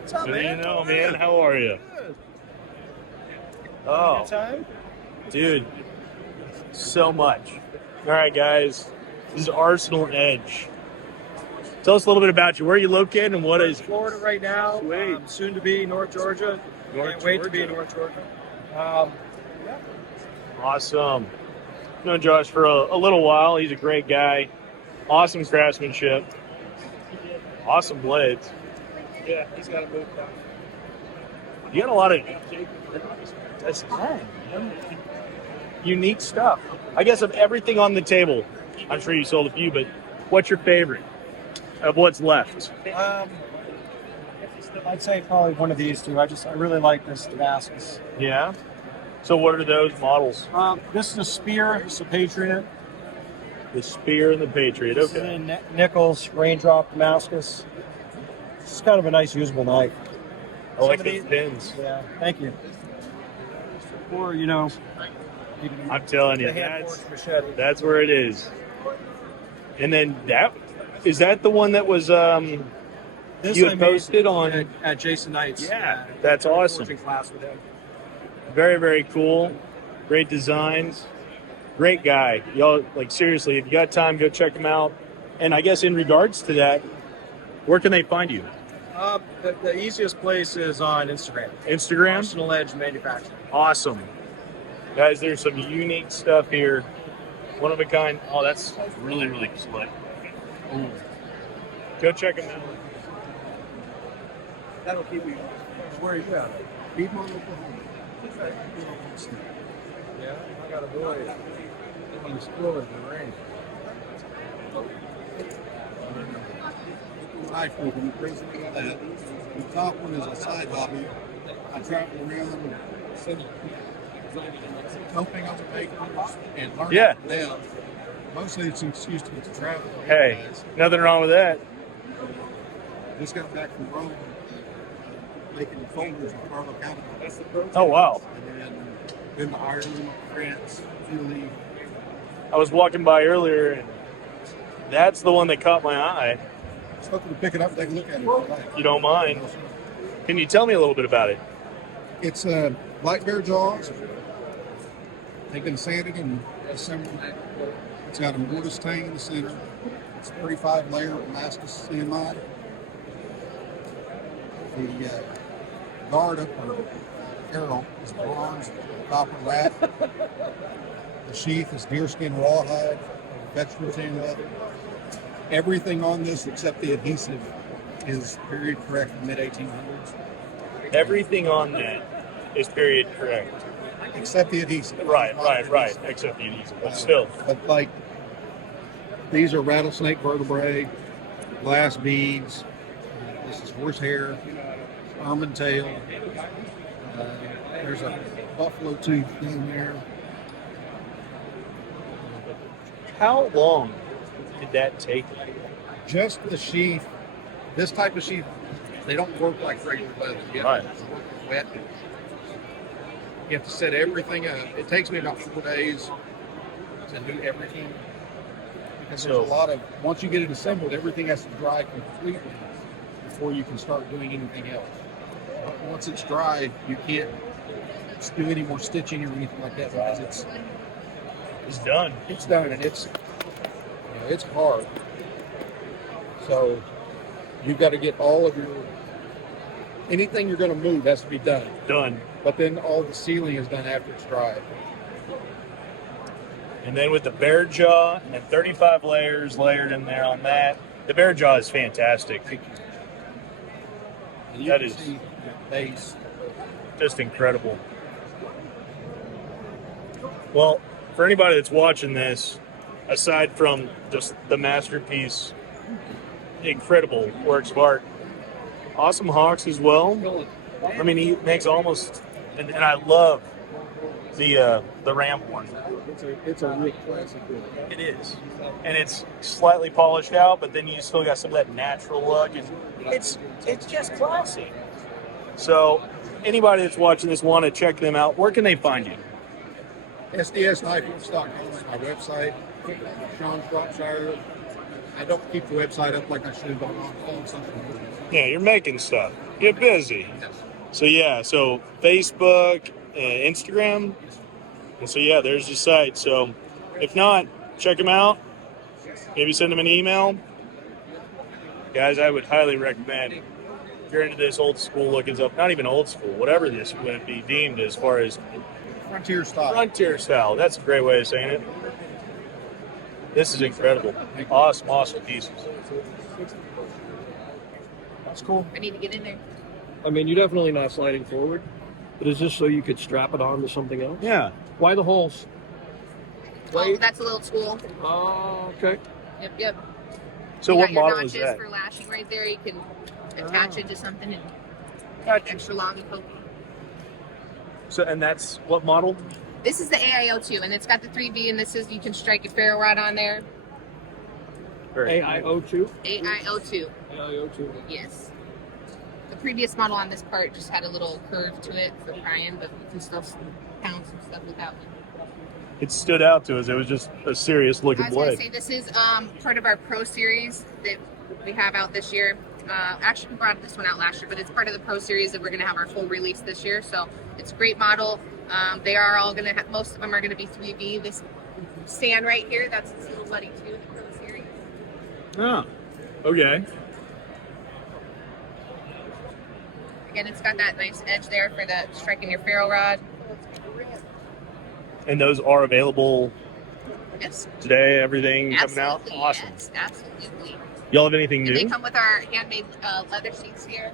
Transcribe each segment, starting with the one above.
What's up, Good man? to know, man. How are you? Good. Oh, Good time? dude, so much. All right, guys. This is Arsenal Edge. Tell us a little bit about you. Where are you located and what We're in is Florida right now. Sweet. Soon to be North Georgia. Can't wait to be in North Georgia. Yeah. Awesome. Known Josh for a little while. He's a great guy. Awesome craftsmanship. Awesome blades. Yeah, he's got a move down. You got a lot of that's unique stuff. I guess of everything on the table, I'm sure you sold a few, but what's your favorite of what's left? I'd say probably one of these two. I really like this Damascus. Yeah. So what are those models? This is a spear. It's a Patriot. The Spear and the Patriot. This is Okay. a Nichols Raindrop Damascus. It's kind of a nice usable knife. I like Some of these these- pins. Yeah, thank you. Or, I'm telling you, the hand that's forged machete. that's where it is. And then is that the one that was This you I had made posted on? at Jason Knight's. Yeah, that's awesome. forging class with him. Very, very cool. Great designs. Great guy. Y'all, like, seriously, if you got time, go check him out. And I guess in regards to that, where can they find you? The easiest place is on Instagram. Instagram? Arsenal Edge Manufacturing. Awesome. Guys, there's some unique stuff here. One of a kind. Oh, that's really, really slick. Ooh. Go check them out. That'll keep you. Where are you at? Piedmont, Oklahoma. Yeah, I got a boy. On the school in the rain. Knife open, the crazy thing of that. The top one is a side hobby. I travel around helping other makers and learning Yeah. from them. Mostly it's an excuse to get to travel. Hey, nothing wrong with that. Just got back from Rome making folders with Carlo Capital. Oh, wow. And then been to Ireland, France, Italy. I was walking by earlier, and that's the one that caught my eye. Just looking to pick it up and take a look at it. If you like. You don't mind? Can you tell me a little bit about it? It's black bear jaws. They've been sanded and assembled. It's got a mortise tang in the center. It's 35 layer Damascus CMI. The guard up or arrow is bronze copper rat. The sheath is deerskin rawhide, vegetable tan leather. Everything on this except the adhesive is period correct mid 1800s. Everything on that is period correct. Except the adhesive. Right. Except the adhesive, but still. But like, these are rattlesnake vertebrae, glass beads. This is horsehair, ermine tail. There's a buffalo tooth down there. How long did that take? Just the sheath. This type of sheath, they don't work like regular leather. You have to work wet. You have to set everything up. It takes me about 4 days to do everything. Because there's a lot of, once you get it assembled, everything has to dry completely before you can start doing anything else. Once it's dry, you can't do any more stitching or anything like that because It's done. it's done and it's hard. So you've got to get all of your anything you're going to move has to be done. Done. But then all the sealing is done after it's dry. And then with the bear jaw and 35 layers layered in there on that, the bear jaw is fantastic. And you That can is- see the base. Just incredible. Well, for anybody that's watching this, aside from just the masterpiece, incredible works of art, awesome hawks as well. I mean, he makes almost, and I love the ram one. It's a real classic book. It is, and it's slightly polished out, but then you still got some of that natural look, and it's just classy. So, anybody that's watching this want to check them out, where can they find you? SDSKnifeWorks.com is my website. Sean Shropshire. I don't keep the website up like I should, but I'm on social media. Yeah, you're making stuff. Get busy. Yes. So yeah, so Facebook, Instagram, and so yeah, there's your site. So if not, check them out. Maybe send them an email, guys. I would highly recommend if you're into this old school looking stuff. Not even old school, whatever this would be deemed as far as Frontier style. frontier style. That's a great way of saying it. This is incredible. Awesome, awesome pieces. That's cool. I need to get in there. I mean, you're definitely not sliding forward, but is this so you could strap it on to something else? Yeah. Why the holes? Oh, that's a little tool. Oh, okay. Yep. So You what got your model is notches that? for lashing right there. You can attach it to something and Gotcha. extra long and pokey. So and that's what model? This is the AIO2, and it's got the 3V, and this is, you can strike your ferro rod on there. AIO2? AIO2, AIO2. yes. The previous model on this part just had a little curve to it for prying, but you can still pound some stuff with that one. It stood out to us. It was just a serious looking I was going to blade. say, this is part of our Pro Series that we have out this year. Actually, we brought this one out last year, but it's part of the Pro Series that we're going to have our full release this year. So it's a great model. They are all going to have, most of them are going to be 3V. This stand right here, that's its little buddy too, the Pro Series. Oh, okay. Again, it's got that nice edge there for the striking your ferro rod. And those are available Yes, today. Everything coming out. absolutely. Awesome. Yes, absolutely. Y'all have anything And they new? come with our handmade leather seats here.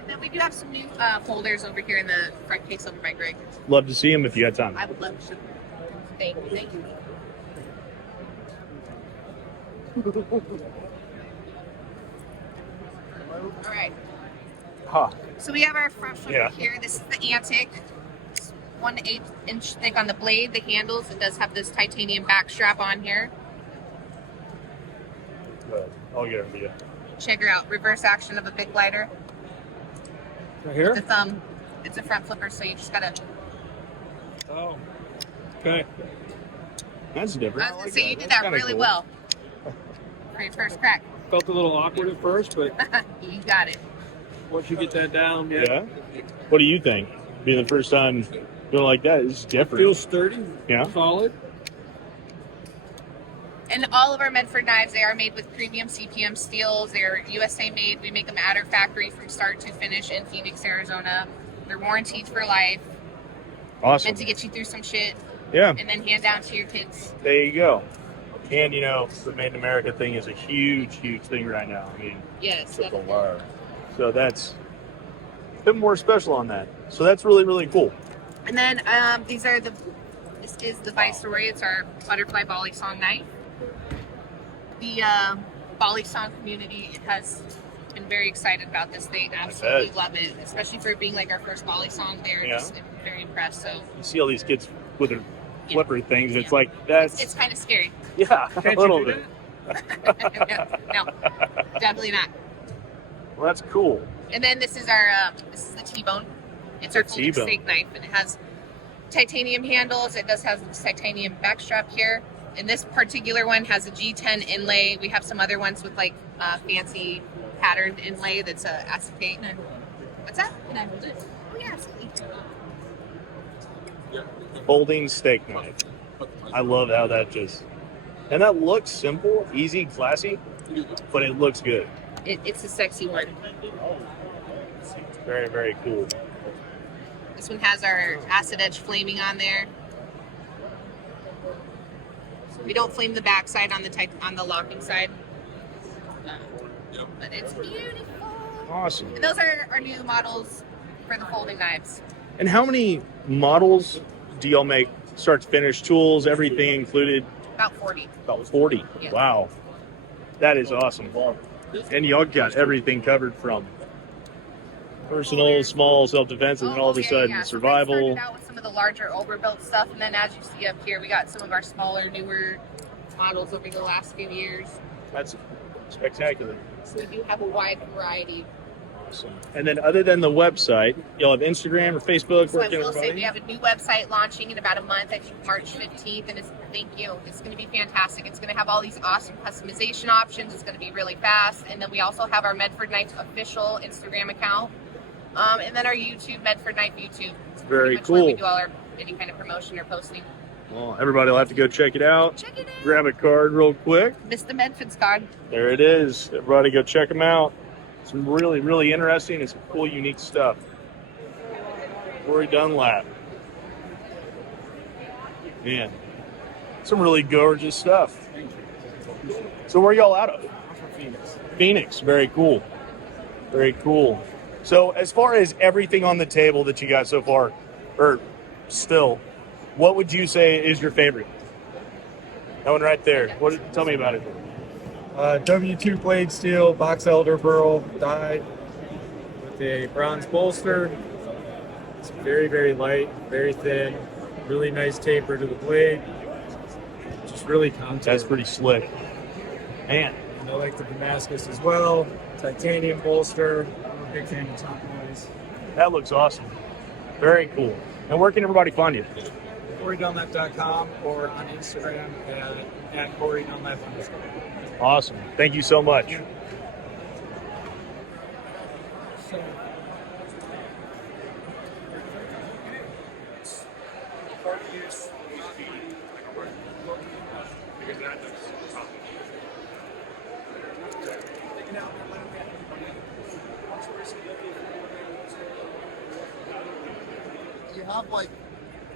And then we do have some new folders over here in the front case over by Greg. Love to see them if you got time. I would love to. Thank you. All right. Huh. So we have our front flipper Yeah. here. This is the Antic. It's 1/8 inch thick on the blade. The handles, it does have this titanium back strap on here. Good. I'll get it for you. Check her out. Reverse action of a big glider. Right here? The thumb. It's a front flipper, so you just gotta. Oh. Okay. That's different. I was gonna say you did that really well for your first crack. Felt a little awkward at first, but You got it. once you get that down, Yeah. What do you think? Being the first time doing like that, it's different. Feels sturdy. Yeah. Solid. And all of our Medford knives, they are made with premium CPM steels. They're USA made. We make them at our factory from start to finish in Phoenix, Arizona. They're warranted for life. Awesome. Meant to get you through some shit Yeah. and then hand down to your kids. There you go. And you know, the Made in America thing is a huge, huge thing right now. I mean, Yes. it's a lot. So that's a bit more special on that. So that's really, really cool. And then this is the Viceroy. It's our butterfly volley song knife. The volley song community has been very excited about this. They absolutely bet. love it, especially for it being like our first volley song. They're Yeah. just very impressed. So You see all these kids with their Yeah. flipper things. It's Yeah. like that's it's kind of scary. yeah, a Can't little you do bit. No, definitely not. Well, that's cool. And then this is the T-bone. It's our The folding T-bone. steak knife, and it has titanium handles. It does have this titanium backstrap here. And this particular one has a G10 inlay. We have some other ones with like fancy patterned inlay that's acetate. What's that? Can I hold it? Oh yeah, absolutely. Folding steak knife. I love how that just and that looks simple, easy, classy, but it looks good. It's a sexy one. Very, very cool. This one has our acid edge flaming on there. We don't flame the back side on the locking side. But it's beautiful. Awesome. And those are our new models for the folding knives. And how many models do y'all make? Start to finish, tools, everything included? About 40. About 40. Yeah. Wow. That is awesome. And y'all got everything covered from personal, small, self-defense, and then all of a sudden So we survival. started out with some of the larger overbuilt stuff, and then as you see up here, we got some of our smaller, newer models over the last few years. That's spectacular. So we do have a wide variety. And then other than the website, you'll have Instagram or Facebook. So I where can will say everybody- we have a new website launching in about a month, I think March 15th, and thank you. It's going to be fantastic. It's going to have all these awesome customization options. It's going to be really fast. And then we also have our Medford Knights official Instagram account. And then our YouTube, Medford Knife YouTube. It's Very pretty much where we cool. do all our any kind of promotion or posting. Well, everybody will have to go check it out. Check it out. Grab a card real quick. Mr. Medford's card. There it is. Everybody go check them out. Some really, really interesting and some cool, unique stuff. Corey Dunlap. Man, some really gorgeous stuff. So where are y'all out of? Phoenix. Phoenix. Very cool. Very cool. So as far as everything on the table that you got so far, or still, what would you say is your favorite? That one right there. Tell me about it. W2 blade steel, box elder burl, dyed with a bronze bolster. It's very, very light, very thin, really nice taper to the blade. Just really contoured. That's pretty slick. Man, And I like the Damascus as well. Titanium bolster. I'm a big fan of top boys. that looks awesome. Very cool. And where can everybody find you? CoreyDunlap.com or on Instagram at CoreyDunlap_. Awesome. Thank you so much.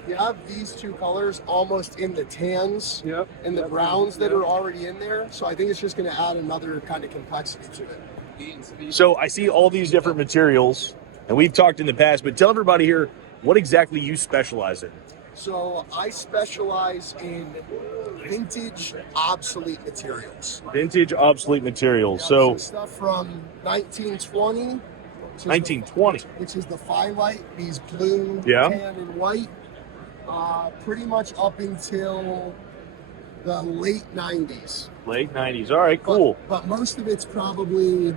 You have these two colors almost in the tans Yep. and the browns that are already in there. So I think it's just going to add another kind of complexity to it. So I see all these different materials, and we've talked in the past, but tell everybody here what exactly you specialize in. So I specialize in vintage, obsolete materials. Vintage, obsolete materials. Yeah, So stuff from 1920. which is the- 1920. which is the Firelight, these blue, Yeah. tan, and white. Pretty much up until the late 90s. Late 90s. All right, cool. But most of it's probably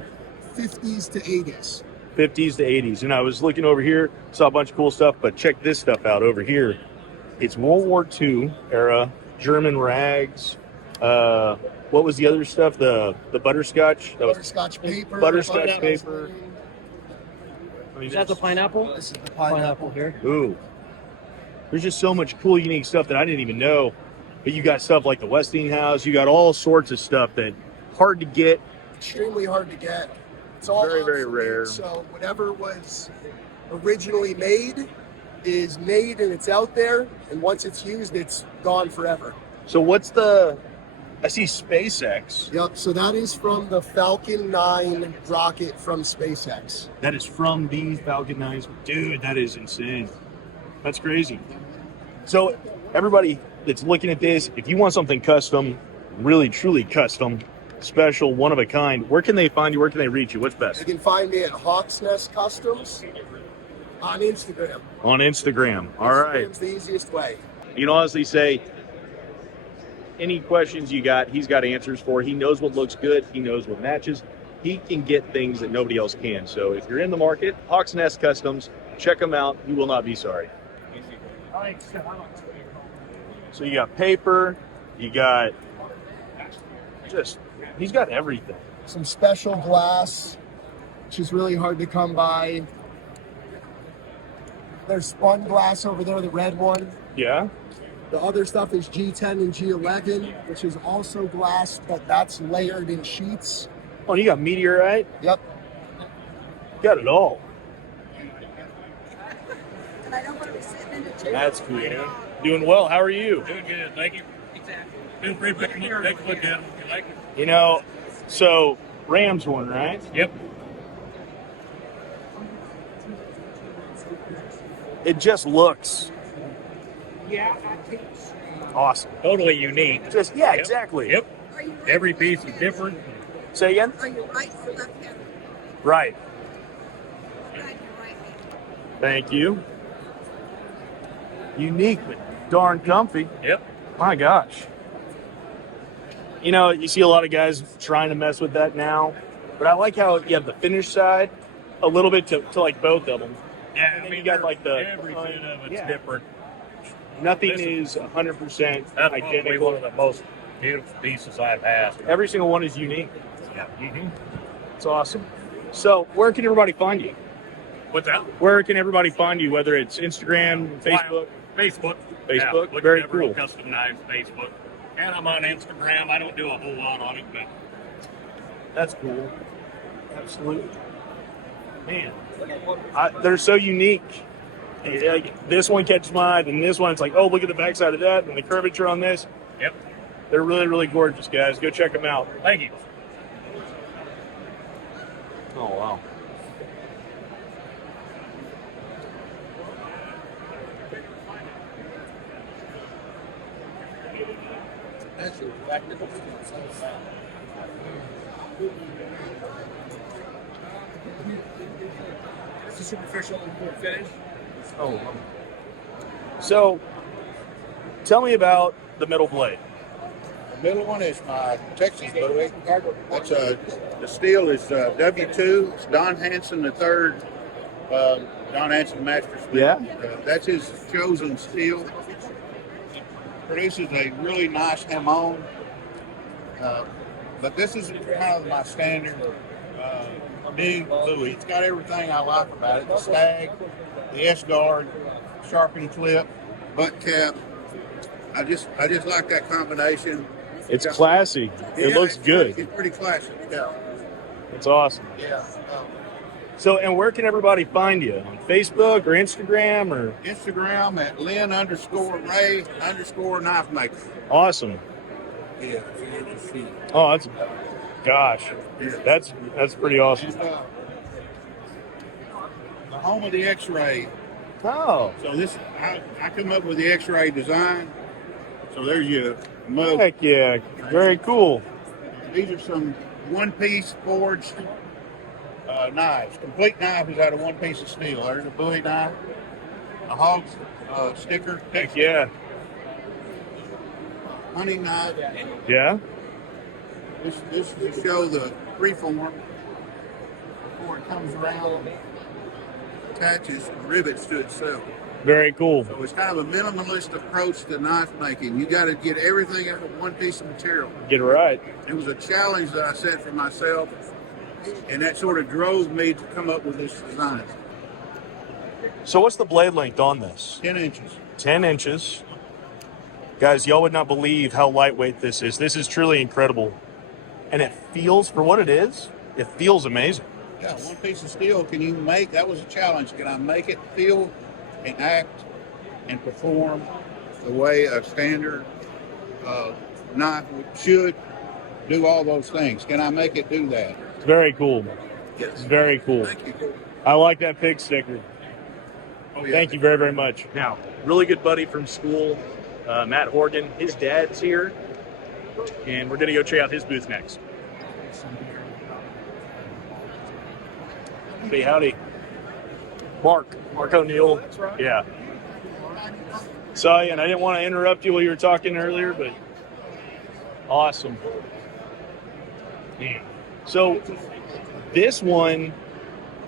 50s to 80s. 50s to 80s. And I was looking over here, saw a bunch of cool stuff, but check this stuff out over here. It's World War II era, German rags. What was the other stuff? The butterscotch? That was, Butterscotch paper. Butterscotch pineapple paper. stain. I mean, Is that the pineapple? This is the pineapple. here. ooh. There's just so much cool, unique stuff that I didn't even know. But you got stuff like the Westinghouse. You got all sorts of stuff that hard to get. Extremely hard to get. It's all Very, very obsolete, rare. So whatever was originally made is made and it's out there. And once it's used, it's gone forever. So I see SpaceX. Yep. So that is from the Falcon 9 rocket from SpaceX. That is from these Falcon 9s. Dude, that is insane. That's crazy. So everybody that's looking at this, if you want something custom, really truly custom, special, one of a kind, where can they find you? Where can they reach you? What's You best? can find me at Hawk's Nest Customs on Instagram. On Instagram. All right. Instagram's the easiest way. You can honestly say any questions you got, he's got answers for. He knows what looks good. He knows what matches. He can get things that nobody else can. So if you're in the market, Hawk's Nest Customs, check them out. You will not be sorry. So you got paper, you got he's got everything. Some special glass, which is really hard to come by. There's spun glass over there, the red one. Yeah. The other stuff is G10 and G11, which is also glass, but that's layered in sheets. Oh, you got meteorite. Yep. Got it all. And I don't want to be sitting in a chair. That's cool. Doing well. How are you? Doing good, thank you. Feel free to take a look down if you like it. You know, so Ram's one, right? Yep. It just looks awesome. Totally unique. Just yeah, Yep. exactly. Yep. Are you right Every or piece is left-handed? different. Say again. Are you right or left-handed? Right. I'm glad you're right-handed. Thank you. Unique, but darn comfy. Yep. My gosh. You know, you see a lot of guys trying to mess with that now. But I like how you have the finish side a little bit to like both of them. Yeah, And then you got like the every bit of it's yeah. different. Nothing Listen, is 100% That's probably identical. one of the most beautiful pieces I've had. Every single one is unique. Yeah. Mm-hmm. It's awesome. So where can everybody find you? What's that? Where can everybody find you? Whether it's Instagram, Facebook. Facebook. Facebook? Yeah, Very Whichever cool. Custom Knives Facebook. And I'm on Instagram. I don't do a whole lot on it, but That's cool. Absolutely. Man, they're so unique. Like, this one catches my eye, and this one, it's like, oh, look at the backside of that, and the curvature on this. yep. They're really, really gorgeous, guys. Go check them out. Thank you. Oh, wow. It's a superficial finish. Oh. So, tell me about the middle blade. The middle one is my Texas Bowie. That's the steel is W2. It's Don Hanson the third. Don Hanson Master Smith. Yeah. That's his chosen steel. Produces a really nice hamon. But this is kind of my standard big Bowie. It's got everything I like about it: the stag, the S guard, sharpened clip, butt cap. I just like that combination. It's classy. It Yeah, looks good. It's pretty classic. Yeah. It's awesome. Yeah. So, and where can everybody find you? On Facebook or Instagram or? Instagram at Lynn_Ray_knife maker. Awesome. Yeah. Oh, gosh, that's pretty awesome. And, the home of the X-ray. Oh, So this, I come up with the X-ray design. So there's your mug. heck yeah, very cool. These are some one-piece forged knives. Complete knife is out of one piece of steel. There's a Bowie knife, a hog sticker, Heck yeah, hunting knife. yeah. This is to show the freeform before it comes around and attaches and rivets to itself. Very cool. So it's kind of a minimalist approach to knife making. You got to get everything out of one piece of material. Get it right. It was a challenge that I set for myself, and that sort of drove me to come up with this design. So, what's the blade length on this? 10 inches. 10 inches. Guys, y'all would not believe how lightweight this is. This is truly incredible, and it feels, for what it is, it feels amazing. Yeah, one piece of steel. Can you make? That was a challenge. Can I make it feel and act and perform the way a standard knife should do all those things? Can I make it do that? It's very cool. Yes. Very cool. Thank you. I like that pig sticker. Oh, yeah. Thank you very, very much. Now, really good buddy from school, Matt Horgan. His dad's here, and we're going to go check out his booth next. Say howdy. Mark O'Neill. That's right. Yeah. Saw you, and I didn't want to interrupt you while you were talking earlier, but awesome. Man. So this one,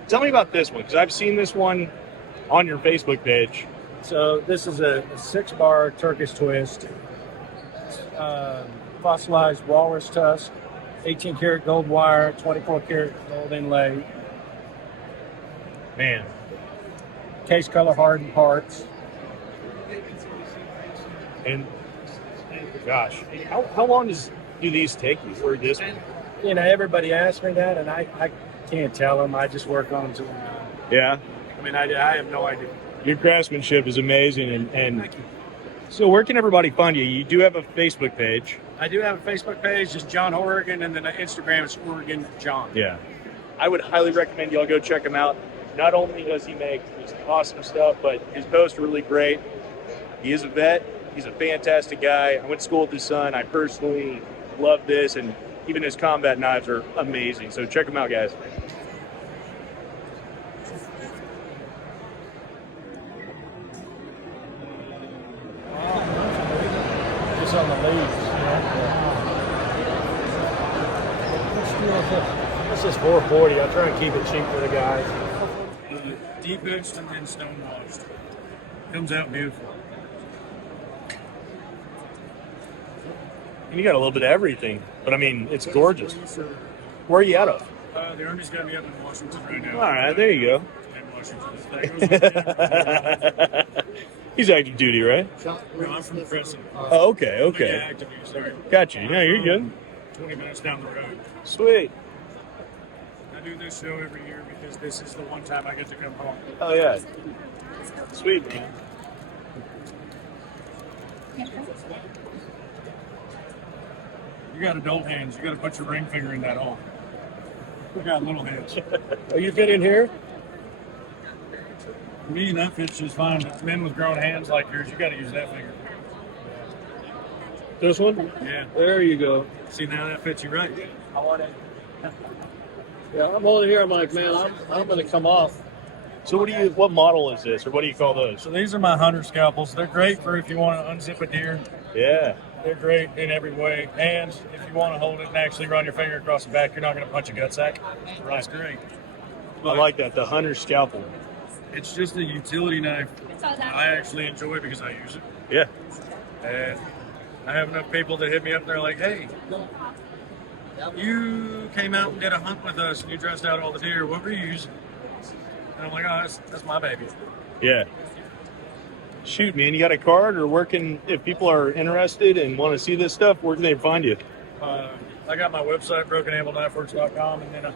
tell me about this one, because I've seen this one on your Facebook page. So this is a 6-bar Turkish twist, fossilized walrus tusk, 18 karat gold wire, 24 karat gold inlay, Man, case color hardened parts. and gosh, how long do these take you for this one? You know, everybody asks me that, and I can't tell them. I just work on them till I'm done. Yeah, I mean, I have no idea. your craftsmanship is amazing, and so where can everybody find you? You do have a Facebook page. I do have a Facebook page, just John Horrigan, and then Instagram is Horrigan John. Yeah, I would highly recommend y'all go check him out. Not only does he make just awesome stuff, but his posts are really great. He is a vet. He's a fantastic guy. I went to school with his son. I personally love this, and even his combat knives are amazing. So check him out, guys. Just on the leaves. What steel is this? This This is 440. I'll try and keep it cheap for the guys. Deep etched and then stone washed. Comes out beautiful. And you got a little bit of everything, but I mean, it's gorgeous. Where are you out of? The Army's got me up in Washington right now. All right, there you go. In Washington. That goes with He's active duty, right? no, I'm from the Crescent. Oh, okay, Yeah, okay. active duty, sorry. Got you. No, you're good. 20 minutes down the road. Sweet. I do this show every year because this is the one time I get to come home. Oh, yeah. Sweet, man. You got adult hands. You got to put your ring finger in that hole. We got little hands. Oh, you fit in here? Me, that fits just fine. But men with grown hands like yours, you got to use that finger. This one? Yeah. There you go. See, now that fits you right. Yeah, I'm over here. I'm like, man, I'm going to come off. So what model is this, or what do you call those? So these are my hunter scalpels. They're great for if you want to unzip a deer. Yeah. They're great in every way. And if you want to hold it and actually run your finger across the back, you're not going to punch a gutsack. That's great. I like that, the hunter scalpel. It's just a utility knife. I actually enjoy because I use it. Yeah. And I have enough people that hit me up and they're like, hey, you came out and did a hunt with us and you dressed out all the deer. What were you using? And I'm like, oh, that's my baby. Yeah. Shoot, man, you got a card, or where can, if people are interested and want to see this stuff, where can they find you? I got my website, brokenambleknifeworks.com, and then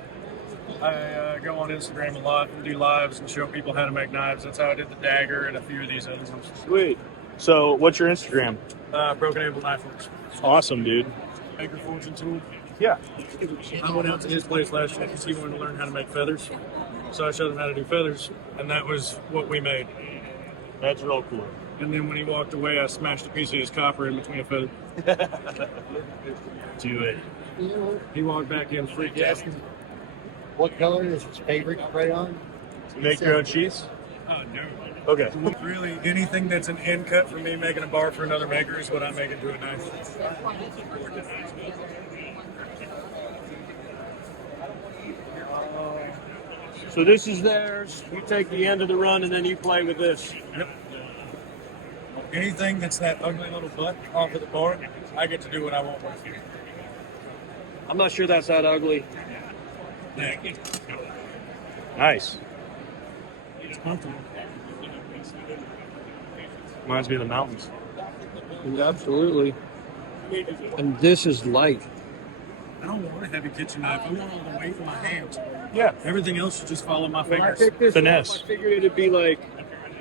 I go on Instagram a lot and do lives and show people how to make knives. That's how I did the dagger and a few of these other ones. Sweet. So, what's your Instagram? Broken Amble Knife Works. Awesome, dude. Maker Fortune Tool. Yeah. I went out to his place last year because he wanted to learn how to make feathers. So I showed him how to do feathers, and that was what we made. That's real cool. And then when he walked away, I smashed a piece of his copper in between a feather. Do it. He walked back in, freaked out. What color is his favorite crayon? Make your own sheaths? Oh, no. Okay. Really, anything that's an end cut for me making a bar for another maker is what I make into a knife. So this is theirs. You take the end of the run, and then you play with this. Yep. Anything that's that ugly little butt off of the bar, I get to do what I want with it. I'm not sure that's that ugly. Yeah. Nice. It's comfortable. Reminds me of the mountains. Absolutely. And this is light. I don't want a heavy kitchen knife. I want all the weight in my hands. Yeah. Everything else should just follow my I fingers. picked this Finesse. up, I figured it'd be like,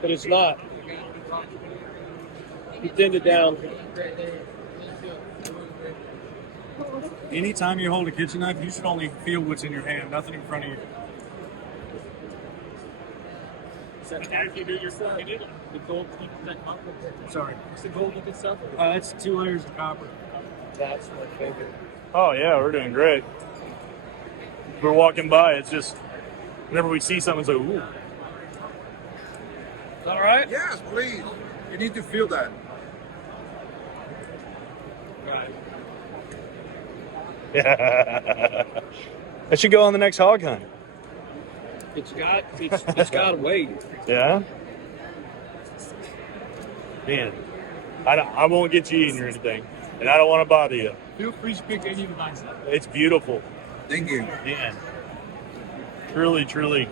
but it's not. You thinned it down. Anytime you hold a kitchen knife, you should only feel what's in your hand, nothing in front of you. Sorry. That's 2 layers of copper. That's my favorite. Oh, yeah, we're doing great. We're walking by, it's just, whenever we see something, it's like, ooh. Is that all right? Yes, please. You need to feel that. That should go on the next hog hunt. It's got weight. Yeah? Man, I won't get you eating or anything, and I don't want to bother you. Feel free to pick any device up. It's beautiful. Thank you. Man. Truly, truly.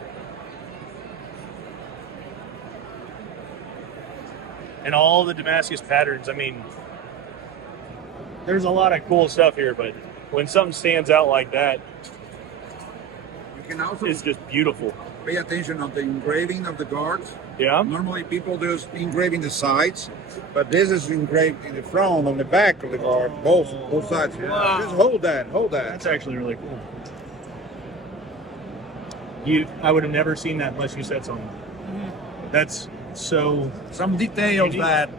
And all the Damascus patterns, I mean, there's a lot of cool stuff here, but when something stands out like that, You can also it's just beautiful. pay attention on the engraving of the guards. Yeah? Normally people do is engraving the sides, but this is engraved in the front, on the back of the guard, both sides. Wow. Just hold that. That's actually really cool. I would have never seen that unless you said something. That's so Some details Unique. that.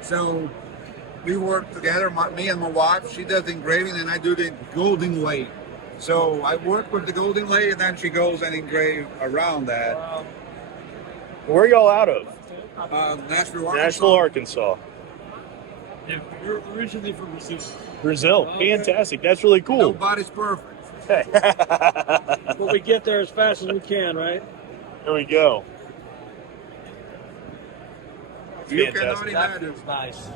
So we work together, me and my wife. She does the engraving and I do the golden lay. So I work with the golden lay and then she goes and engrave around that. Where are y'all out of? Nashville, Arkansas. Nashville, Arkansas. Yeah, we're originally from Racine. Brazil. Fantastic. That's really cool. Nobody's perfect. But we get there as fast as we can, right? There we go. You Fantastic. cannot imagine. Nice.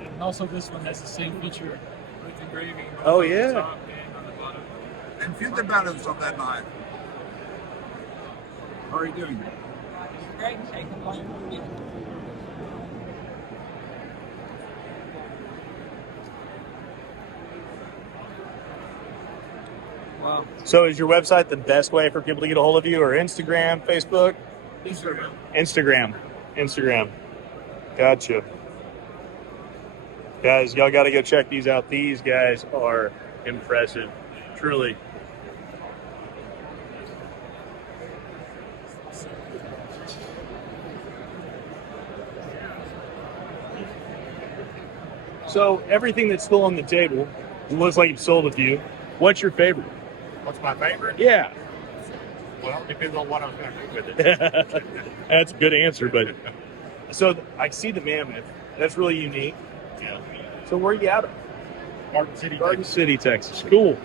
And also, this one has the same feature with engraving. Oh, on the yeah. top and on the bottom. And feel the balance of that knife. How are you doing? Wow. So is your website the best way for people to get a hold of you, or Instagram, Facebook? Instagram. Instagram. Gotcha. Guys, y'all got to go check these out. These guys are impressive. Truly. So everything that's still on the table, it looks like you've sold a few. What's your favorite? What's my favorite? Yeah. Well, it depends on what I'm going to do with it. That's a good answer, but so I see the mammoth. That's really unique. Yeah. So where are you out of? Garden City. Garden City, Texas. Cool.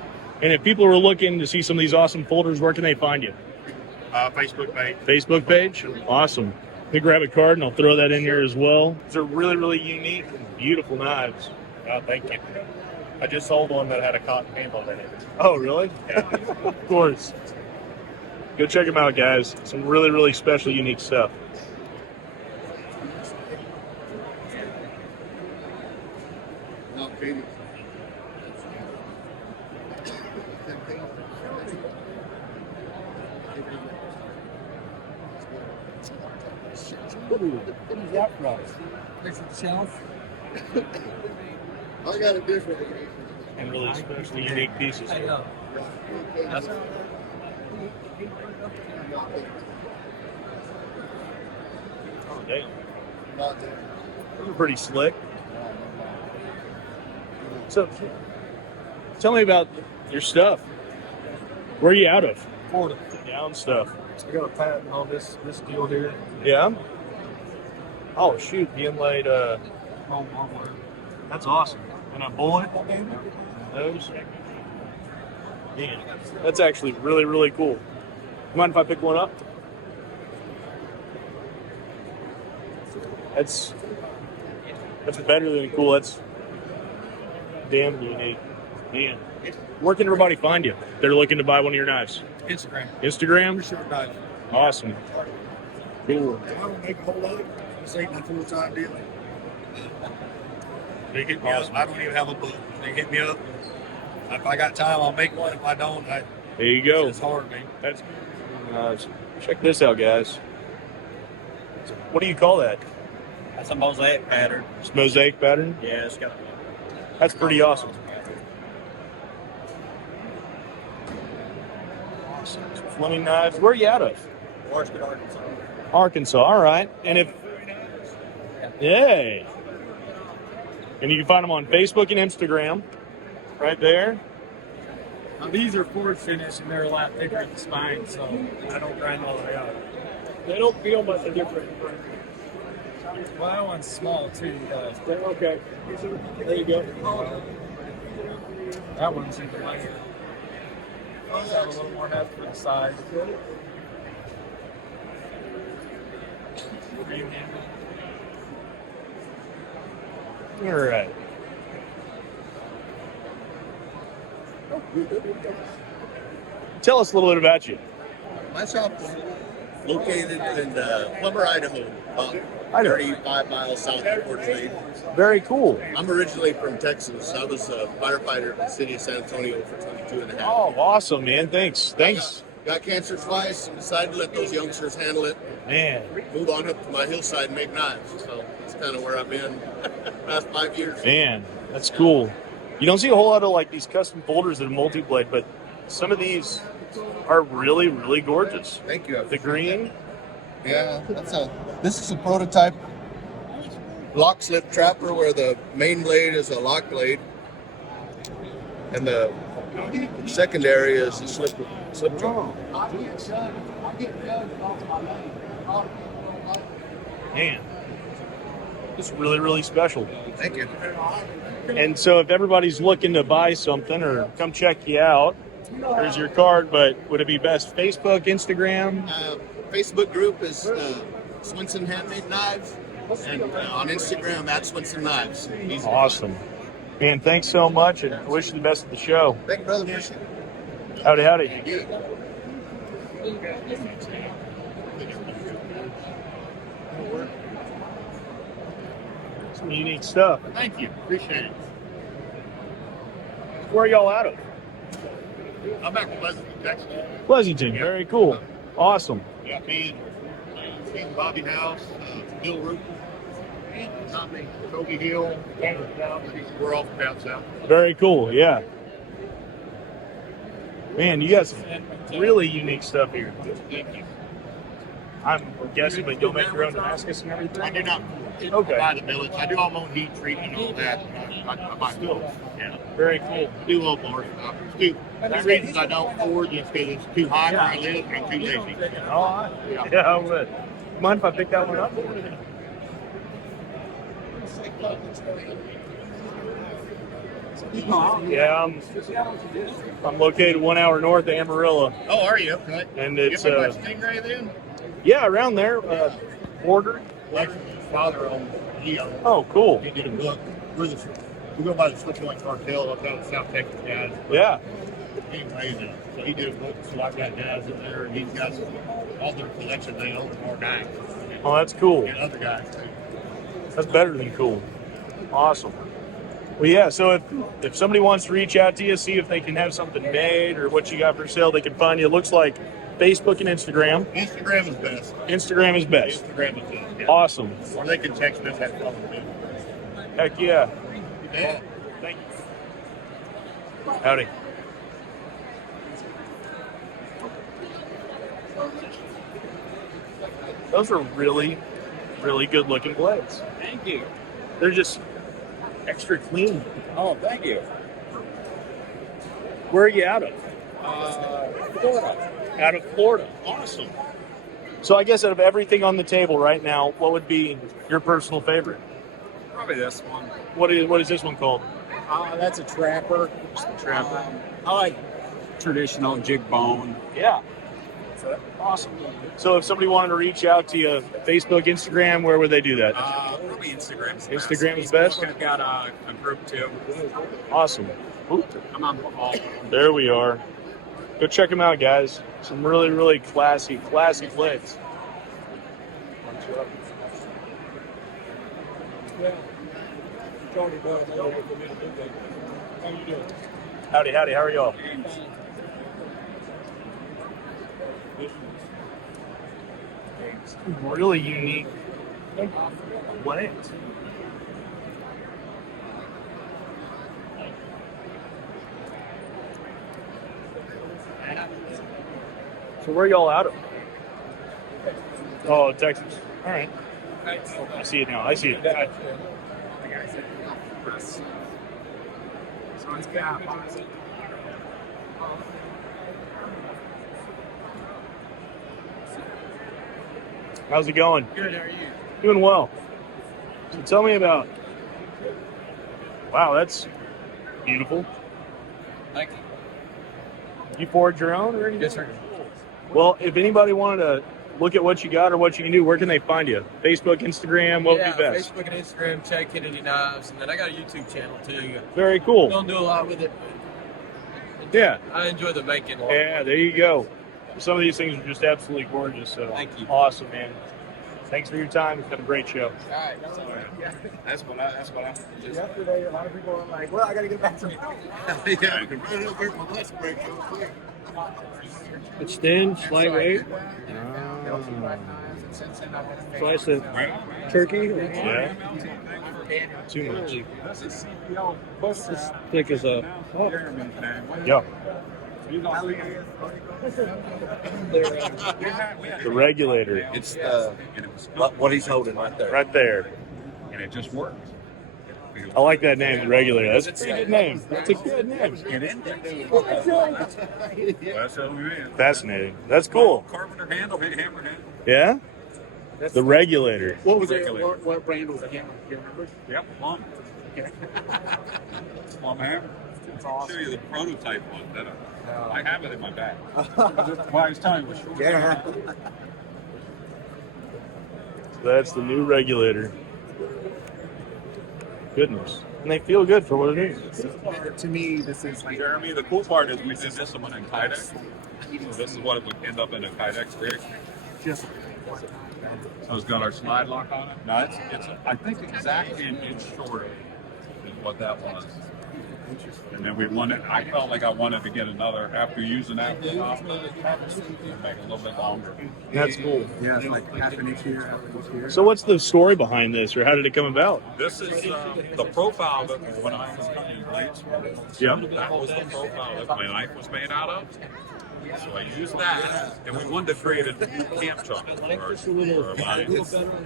And if people are looking to see some of these awesome folders, where can they find you? Facebook page. Facebook page? Awesome. Let me grab a card and I'll throw that in here as well. These are really, really unique and beautiful knives. Oh, thank you. I just sold one that had a cotton handle in it. Oh, really? Yeah. Of course. Go check them out, guys. Some really, really special, unique stuff. Not Katie. Where's that from? Different shelf. I got a different one. And really special, unique pieces. Oh, dang. Not there. Those are pretty slick. So, tell me about your stuff. Where are you out of? Florida. Down stuff. I got a patent on this deal here. Yeah. Oh shoot, the inlaid. Home hardware. That's awesome. And a bullet. Those. Man, that's actually really, really cool. Mind if I pick one up? That's better than cool. That's damn unique. Man, where can everybody find you? They're looking to buy one of your knives. Instagram. Instagram? Sure, knife. Awesome. Cool. I don't make a whole lot. This ain't my full-time deal. They hit me up. I don't even have a book. They hit me up. If I got time, I'll make one. If I don't, There you go. it's hard, man. That's check this out, guys. What do you call that? That's a mosaic pattern. It's mosaic pattern. Yeah, it's got. That's pretty awesome. Awesome. Fleming knives. Where are you out of? Washington, Arkansas. Arkansas. All right. And if yay. And you can find them on Facebook and Instagram. Right there. Now, these are forward finish and they're a lot thicker at the spine, so I don't grind all the way out. They don't feel much different. Well, that one's small too. Okay. There you go. That one's even lighter. Those have a little more heft for the size. All right. Tell us a little bit about you. My shop is located in Plummer, Idaho, about Idaho. 35 miles south of Fort Wayne. Very cool. I'm originally from Texas. I was a firefighter in the city of San Antonio for 22 and a half. Oh, awesome, man. Thanks. Thanks. Got cancer twice and decided to let those youngsters handle it. Man. Move on up to my hillside and make knives. So that's kind of where I've been past 5 years. Man, that's cool. You don't see a whole lot of like these custom folders that are multi-blade, but some of these are really, really gorgeous. Thank you. The green. Yeah, this is a prototype lock slip trapper where the main blade is a lock blade and the secondary is a slip joint. Man. It's really, really special. Thank you. And so if everybody's looking to buy something or come check you out, there's your card, but would it be best Facebook, Instagram? Facebook group is Swinson Handmade Knives, and on Instagram at Swinson Knives. Easy. Awesome. Man, thanks so much, and I wish you the best of the show. Thank you, brother. Appreciate it. Howdy, howdy. Some unique stuff. Thank you. Appreciate it. Where are y'all out of? I'm back from Pleasanton, Texas. Pleasanton. Very cool. Awesome. Yeah, me and Steve Bobby House, Bill Root, Tommy, Toby Hill, we're all from down south. Very cool. Yeah. Man, you got some really unique stuff here. Thank you. I'm guessing, but you'll make your own Damascus and everything? I do not Okay. buy the billets. I do all my own heat treatment and all that. I buy bills. Yeah. Very cool. Do a little more stuff. Two reasons I don't forward is because it's too high where I live and I'm too lazy. Oh, yeah, I would. Mind if I pick that one up? Yeah, I'm located 1 hour north of Amarillo, Oh, are you? Okay. and You it's ever been by Stingray then? yeah, around there, border. Lex's father owned, he owned. Oh, cool. He did a book. We go by the Slip Joint Cartel up out of South Texas guys. Yeah, Anyways, so he did a book, so I've got guys in there, and he's got all their collections they own more guys. oh, that's cool. And other guys too. That's better than cool. Awesome. Well, yeah. So if somebody wants to reach out to you, see if they can have something made or what you got for sale, they can find you. It looks like Facebook and Instagram. Instagram is best. Instagram is best. Instagram is best. Yeah. Awesome. Or they can text me on that phone too. Heck yeah. Yeah. Thank you. Howdy. Those are really, really good looking blades. Thank you. They're just extra clean. Oh, thank you. Where are you out of? Florida. Out of Florida. Awesome. So I guess out of everything on the table right now, what would be your personal favorite? Probably this one. What is this one called? That's a trapper. Trapper. I like traditional jig bone. Yeah. Awesome. So if somebody wanted to reach out to you, Facebook, Instagram, where would they do that? Probably Instagram's the Instagram's best? Facebook, I've got a group too. Awesome. Oop. I'm on all. There we are. Go check them out, guys. Some really, really classy blades. Howdy, how are y'all? Really unique blades. So where are y'all out of? Oh, Texas. All right. I see it now. I see it. How's it going? Good, how are you? Doing well. So tell me about. Wow, that's beautiful. Thank you. You forge your own or anything? Yes, sir. Well, if anybody wanted to look at what you got or what you can do, where can they find you? Facebook, Instagram, what would be best? Facebook and Instagram, Chad Kennedy Knives, and then I got a YouTube channel too. Very cool. Don't do a lot with it. Yeah. I enjoy the making. A lot. Yeah, there you go. Some of these things are just absolutely gorgeous. So Thank you. Awesome, man. Thanks for your time. It's been a great show. All right. That's what I'm just. Yesterday, a lot of people were like, well, I got to get back to it. Yeah, I can run over my lunch break real quick. It's thin, lightweight. Slice of turkey. Yeah. Too much. Thick as a. Yeah. The regulator. It's what he's holding right there. Right there. And it just works. I like that name, the regulator. That's a pretty good name. That's a good name. That's how we in. Fascinating. That's cool. Carpenter handle, hammer handle. Yeah? That's The regulator. What was it? What brand was it? Do you remember? Yep, Plum. Plum Hammer. I'll show you the prototype one. I have it in my bag. Well, I was telling you, it was short. Yeah. That's the new regulator. Goodness. And they feel good for what it is. To me, this is like Jeremy, the cool part is we did this one in Kydex. So this is what it would end up in a Kydex rig. just So it's got our slide lock on it. No, it's I think exactly an inch shorter than what that was. And then we wanted, I felt like I wanted to get another, after using that, make it a little bit longer. That's cool. yeah, it's like half an inch here, half an inch here. So what's the story behind this, or how did it come about? This is the profile that when I was cutting blades, Yeah. that was the profile that my knife was made out of. So I used that, and we wanted to create a new camp chuck for our line.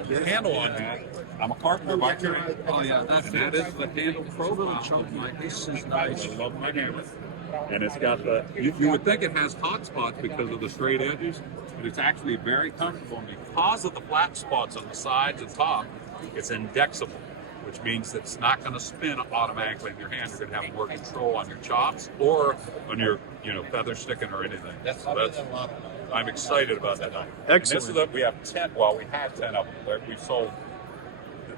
The handle on that, I'm a carpenter by trade. Oh yeah, and that is the handle profile of my knife. I love my hammer. And it's got the, you would think it has hot spots because of the straight edges, but it's actually very comfortable. And because of the flat spots on the sides and top, it's indexable, which means that it's not going to spin automatically in your hand. You're going to have more control on your chops or on your, feather sticking or anything. I'm excited about that knife. Excellent. And we have 10. Well, we had 10 of them that we sold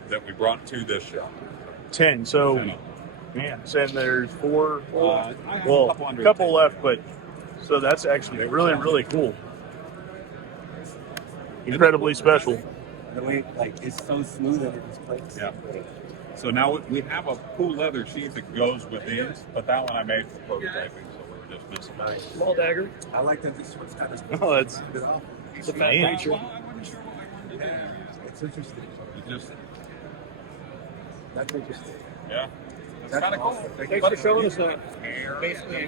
that we brought to this show. 10. So, 10 of them. man, saying there's 4. I have Well, a a couple left, but so that's actually really, really cool. Incredibly special. The way, it's so smooth that it just plays. Yeah. So now we have a cool leather sheath that goes with these, but that one I made for prototyping, so we were just missing. Small dagger. I like that this one's kind of Oh, that's It's a fat Man. feature. it's interesting. It just, That's interesting. yeah. It's That's kind of cool. awesome. Thanks for showing us that. Basically, I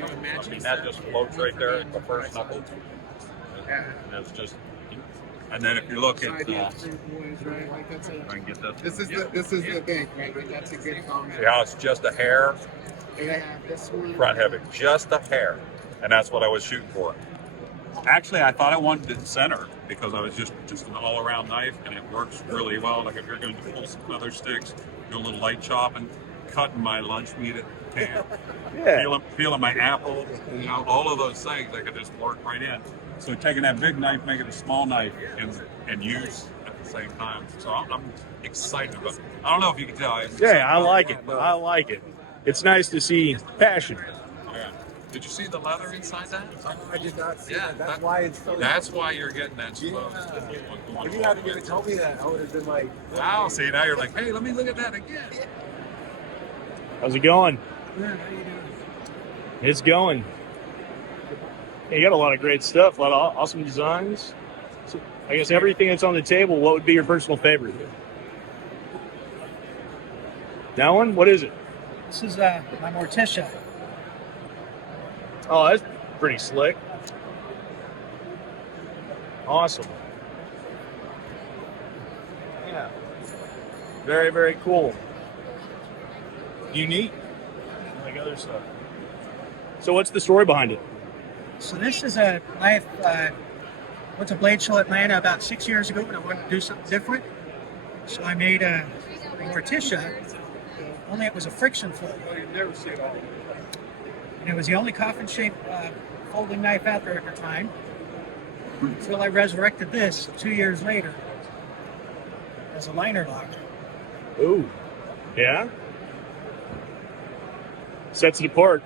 mean, that just floats right there at the first knuckle. And it's just, and then if you look at, I can get this. This is the thing, right? That's a good comment. See how it's just a hair Yeah, this one. front heavy, just a hair, and that's what I was shooting for. Actually, I thought I wanted it center because I was just an all-around knife, and it works really well. Like if you're going to pull some leather sticks, do a little light chopping, cutting my lunch meat at the can, yeah. peeling my apple, all of those things, I could just work right in. So taking that big knife, make it a small knife, and use at the same time. So I'm excited about it. I don't know if you can tell. Yeah, I like it. I like it. It's nice to see passion. Yeah. Did you see the leather inside that? I did not see Yeah, that. That's why it's so. That's why you're getting that Yeah. slow. If you hadn't even told me that, I would have been like, Wow, see, now you're like, hey, let me look at that again. How's it going? It's going. Yeah, you got a lot of great stuff, a lot of awesome designs. So I guess everything that's on the table, what would be your personal favorite? That one? What is it? This is my Morticia. Oh, that's pretty slick. Awesome. Yeah. Very, very cool. Unique. Like other stuff. So what's the story behind it? So this is a knife. Went to Blade Show Atlanta about 6 years ago, and I wanted to do something different. So I made a Morticia. Only it was a friction fold. Never see it all. And it was the only coffin-shaped folding knife out there at the time. Until I resurrected this 2 years later as a liner lock. Ooh. Yeah? Sets it apart.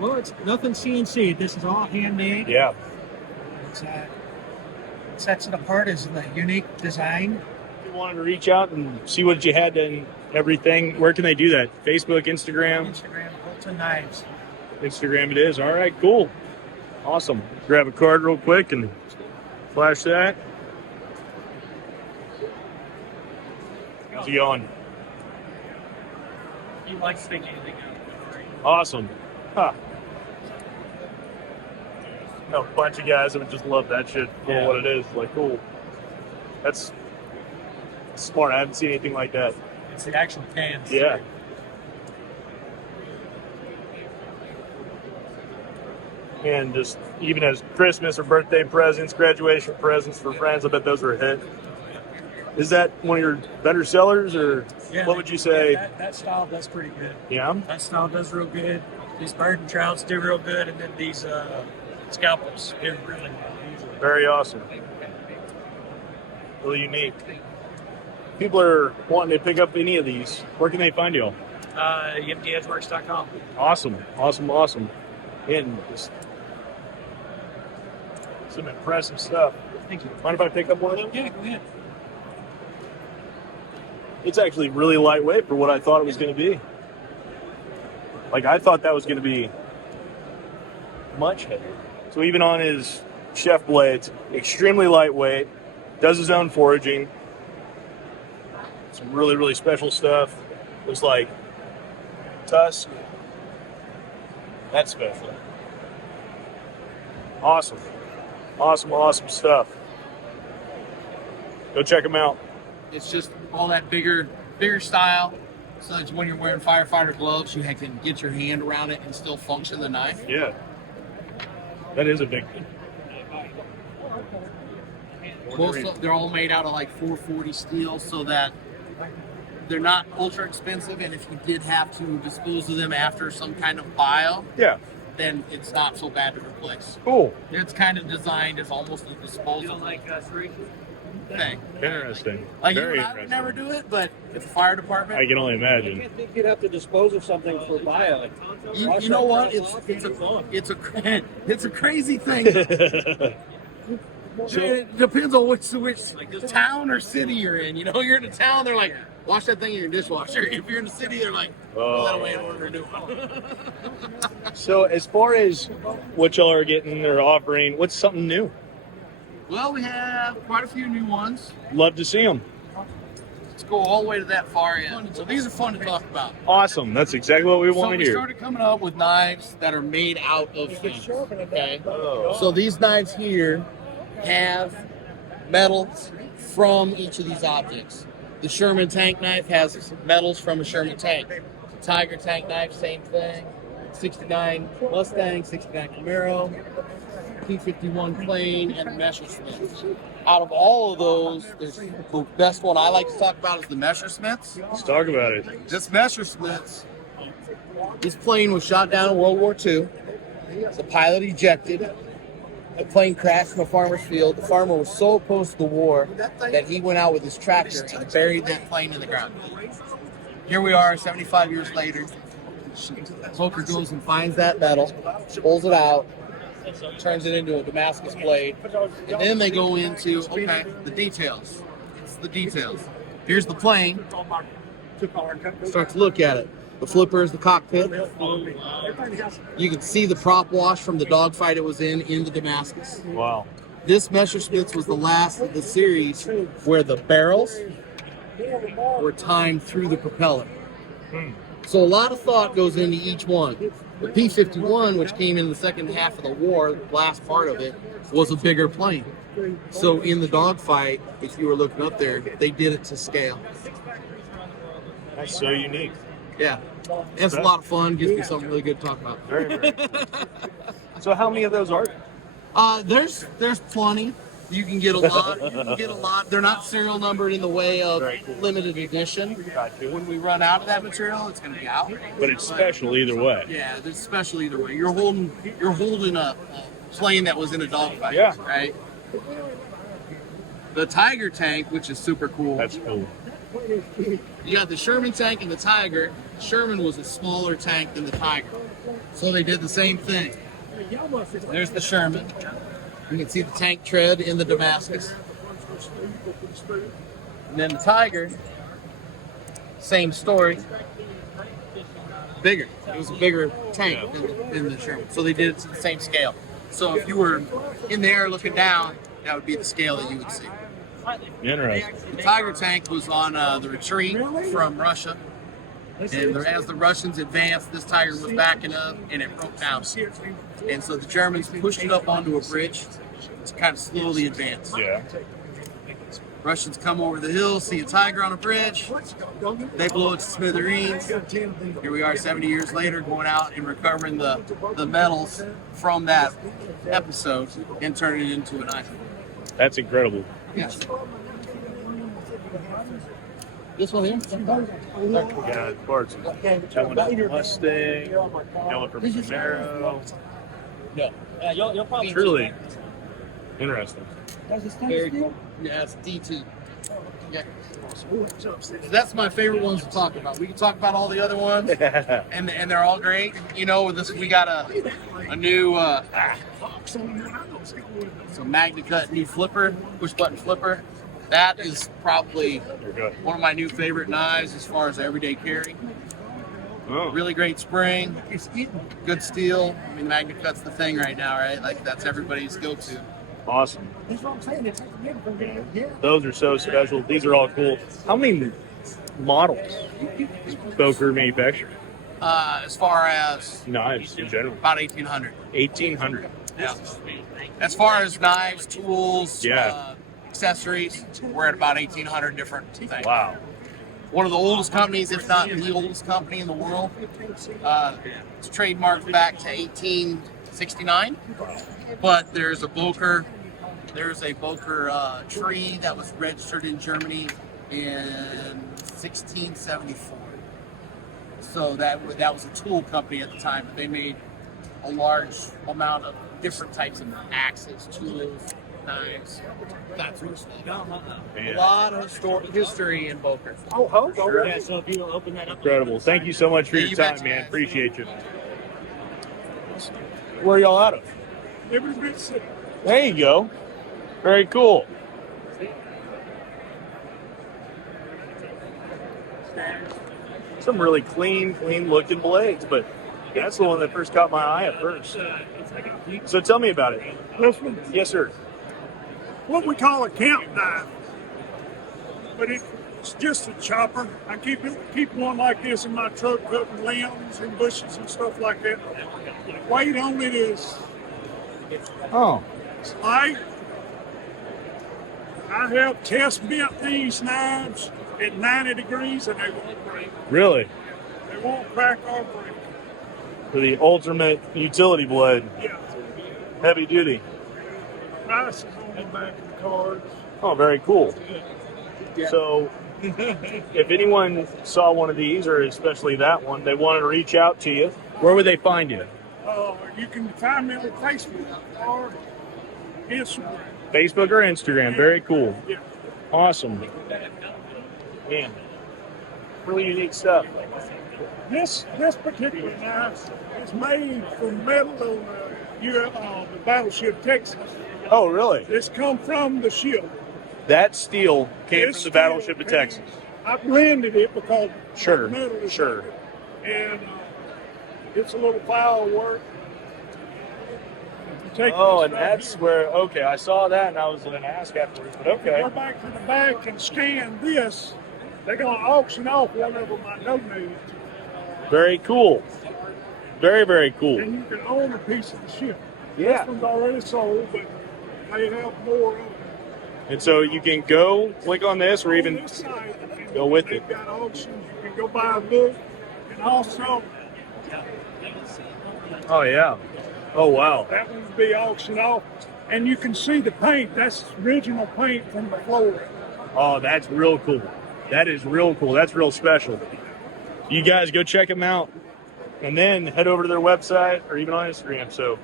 Well, it's nothing CNC. This is all handmade. Yeah. It's, sets it apart as the unique design. If you wanted to reach out and see what you had and everything, where can they do that? Facebook, Instagram? Instagram, Bolton Knives. Instagram it is. All right, cool. Awesome. Grab a card real quick and flash that. How's it going? He likes sticking anything out. Awesome. Huh. No, a bunch of guys that would just love that shit for what it is. Like, cool. That's smart. I haven't seen anything like that. It's the actual cans. Yeah. And just even as Christmas or birthday presents, graduation presents for friends, I bet those are a hit. Is that one of your better sellers, or what would you say? That style does pretty good. Yeah. That style does real good. These bird and trouts do real good, and then these scalpels do really well. Very awesome. Really unique. People are wanting to pick up any of these. Where can they find you all? EMDEdgeworks.com. Awesome. And just some impressive stuff. Thank you. Mind if I pick up one of them? Yeah, go ahead. It's actually really lightweight for what I thought it was going to be. Like, I thought that was going to be much heavier. So even on his chef blades, extremely lightweight, does his own foraging. Some really, really special stuff. Looks like tusk. That's special. Awesome stuff. Go check them out. It's just all that bigger style. So it's when you're wearing firefighter gloves, you can get your hand around it and still function the knife. Yeah. That is a big thing. They're all made out of like 440 steel, so that they're not ultra expensive. And if you did have to dispose of them after some kind of bio, then it's not so bad to replace. Cool. It's kind of designed as almost a disposable thing. Interesting. Like Very I would interesting. never do it, but if the fire department, I can only imagine. I think you'd have to dispose of something for bio. you know what? It's a crazy thing. It depends on which town or city you're in. You know, you're in a town, they're like, wash that thing in your dishwasher. If you're in the city, they're like, throw that away and order a new one. So as far as what y'all are getting or offering, what's something new? Well, we have quite a few new ones. Love to see them. Let's go all the way to that far end. So these are fun to talk about. Awesome. That's exactly what we want to We hear. started coming up with knives that are made out of things. Okay. So these knives here have metals from each of these objects. The Sherman tank knife has metals from a Sherman tank. The Tiger tank knife, same thing. 69 Mustang, 69 Camaro, P51 plane, and Messerschmitts. Out of all of those, the best one I like to talk about is the Messerschmitts. Let's talk about it. This Messerschmitts, this plane was shot down in World War II. The pilot ejected. The plane crashed in a farmer's field. The farmer was so opposed to the war that he went out with his tractor and buried that plane in the ground. Here we are, 75 years later. Poker goes and finds that metal, pulls it out, turns it into a Damascus blade, and then they go into, the details. It's the details. Here's the plane. Start to look at it. The flipper is the cockpit. You can see the prop wash from the dogfight it was in the Damascus. Wow. This Messerschmitts was the last of the series where the barrels were timed through the propeller. So a lot of thought goes into each one. The P-51, which came in the second half of the war, the last part of it, was a bigger plane. So in the dogfight, if you were looking up there, they did it to scale. That's so unique. Yeah. It's a lot of fun. Gives me something really good to talk about. Very, very. So how many of those are there? There's plenty. You can get a lot. They're not serial numbered in the way of limited edition. When we run out of that material, it's going to be out. But it's special either way. Yeah, it's special either way. You're holding a plane that was in a dogfight. Yeah. Right. The Tiger tank, which is super cool. That's cool. You got the Sherman tank and the Tiger. Sherman was a smaller tank than the Tiger, so they did the same thing. There's the Sherman. You can see the tank tread in the Damascus. And then the Tiger, same story. Bigger. It was a bigger tank than the Sherman. So they did it to the same scale. So if you were in the air looking down, that would be the scale that you would see. Interesting. The Tiger tank was on the retreat from Russia. And as the Russians advanced, this Tiger was backing up and it broke down. And so the Germans pushed it up onto a bridge to kind of slowly advance. Yeah. Russians come over the hill, see a tiger on a bridge. They blow it to smithereens. Here we are 70 years later going out and recovering the metals from that episode and turning it into an item. That's incredible. Yes. This one here? We got parts of going from Mustang, going from Camaro. You'll probably Truly interesting. very cool. Yeah, it's D2. Yeah. So that's my favorite ones to talk about. We can talk about all the other ones, and they're all great. You know, this we got a new so Magna Cut new flipper, push button flipper. That is probably one of my new favorite knives as far as everyday carry. Oh. Really great spring, good steel. I mean, Magna Cut's the thing right now, right? Like that's everybody's go-to. Awesome. Those are so special. These are all cool. How many models does Boker manufacture? As far as Knives in general. about 1,800. 1,800. Yeah. As far as knives, tools, Yeah. accessories, we're at about 1,800 different things. Wow. One of the oldest companies, if not the oldest company in the world. It's trademarked back to 1869. But there's a Boker tree that was registered in Germany in 1674. So that was a tool company at the time, but they made a large amount of different types of axes, tools, knives, that sort of stuff. A lot of history in Boker. Oh, sure. Yeah, so if you open that up. Incredible. Thank you so much for Yeah, your you time, betcha, man. man. Appreciate you. Where are y'all out of? There you go. Very cool. Some really clean looking blades, but that's the one that first caught my eye at first. So tell me about it. This one, Yes, sir. what we call a camp knife, but it's just a chopper. I keep one like this in my truck, cutting limbs and bushes and stuff like that. Weight on it is Oh. light. I have test bent these knives at 90 degrees and they won't break. Really? They won't crack or break. For the ultimate utility blade. Yeah. Heavy duty. Prices on the back of the cards. Oh, very cool. So, if anyone saw one of these, or especially that one, they wanted to reach out to you, where would they find you? You can find me on Facebook or Instagram. Facebook or Instagram. Very cool. Yeah. Awesome. Man, really unique stuff. This particular knife is made from metal on the battleship Texas. Oh, really? It's come from the ship. That steel came This from the battleship steel of Texas. I blended it because Sure, metal is sure. and it's a little foul work. Take Oh, this and right that's here, where, okay, I saw that and I was going to ask afterwards, but okay. go back to the back and scan this. They're going to auction off one of them I donated. Very cool. Very, very cool. And you can own a piece of the ship. Yeah. This one's already sold, but they have more of them. And so you can go click on this or On even this side, and go with they've it. got auctions. You can go buy a book, and also Oh, yeah. Oh, wow. that one will be auctioned off. And you can see the paint. That's original paint from the floor. Oh, that's real cool. That is real cool. That's real special. You guys go check them out and then head over to their website or even on Instagram. So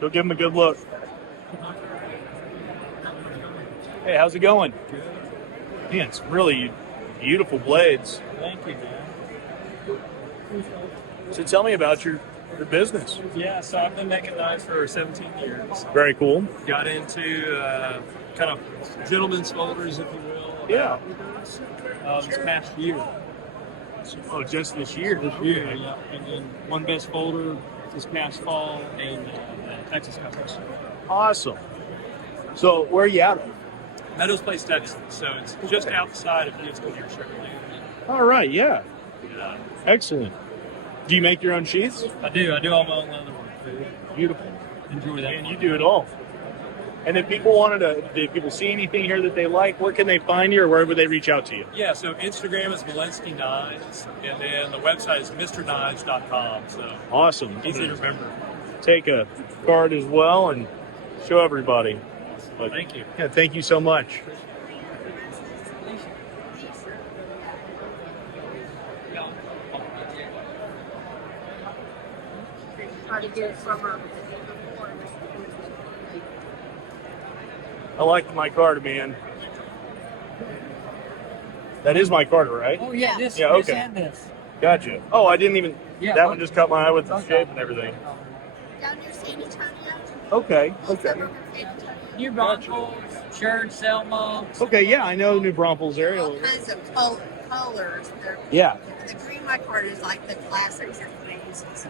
go give them a good look. Hey, how's it going? Man, it's really beautiful blades. Thank you, man. So tell me about your business. Yeah, so I've been making knives for 17 years. Very cool. Got into kind of gentleman's folders, if you will. Yeah. This past year. Oh, just this year? This year, yeah. And then one best folder this past fall in Texas competition. Awesome. So where are you at? Meadows Place, Texas. So it's just outside of Houston here, Chevrolet. All right, yeah. Excellent. Do you make your own sheaths? I do all my own leather work. Beautiful. Enjoy that. And you do it all. And if people did people see anything here that they like, where can they find you or where would they reach out to you? Yeah, so Instagram is Walensky Knives, and then the website is MrKnives.com. So Awesome. easy to remember. Take a card as well and show everybody. But, Thank you. Yeah, thank you so much. Try to get it from her. I like my card, man. That is my card, right? Oh yeah, this, Yeah, this okay. and this. Gotcha. Oh, I didn't even. Yeah, that well- one just caught my eye with the shape and everything. Down near San Antonio. Okay. Okay. Suburb of San Antonio. New Braunfels, Church, Selma. Okay. Yeah, I know New Braunfels area. All kinds of colors. They're, Yeah. The green my card is like the classics.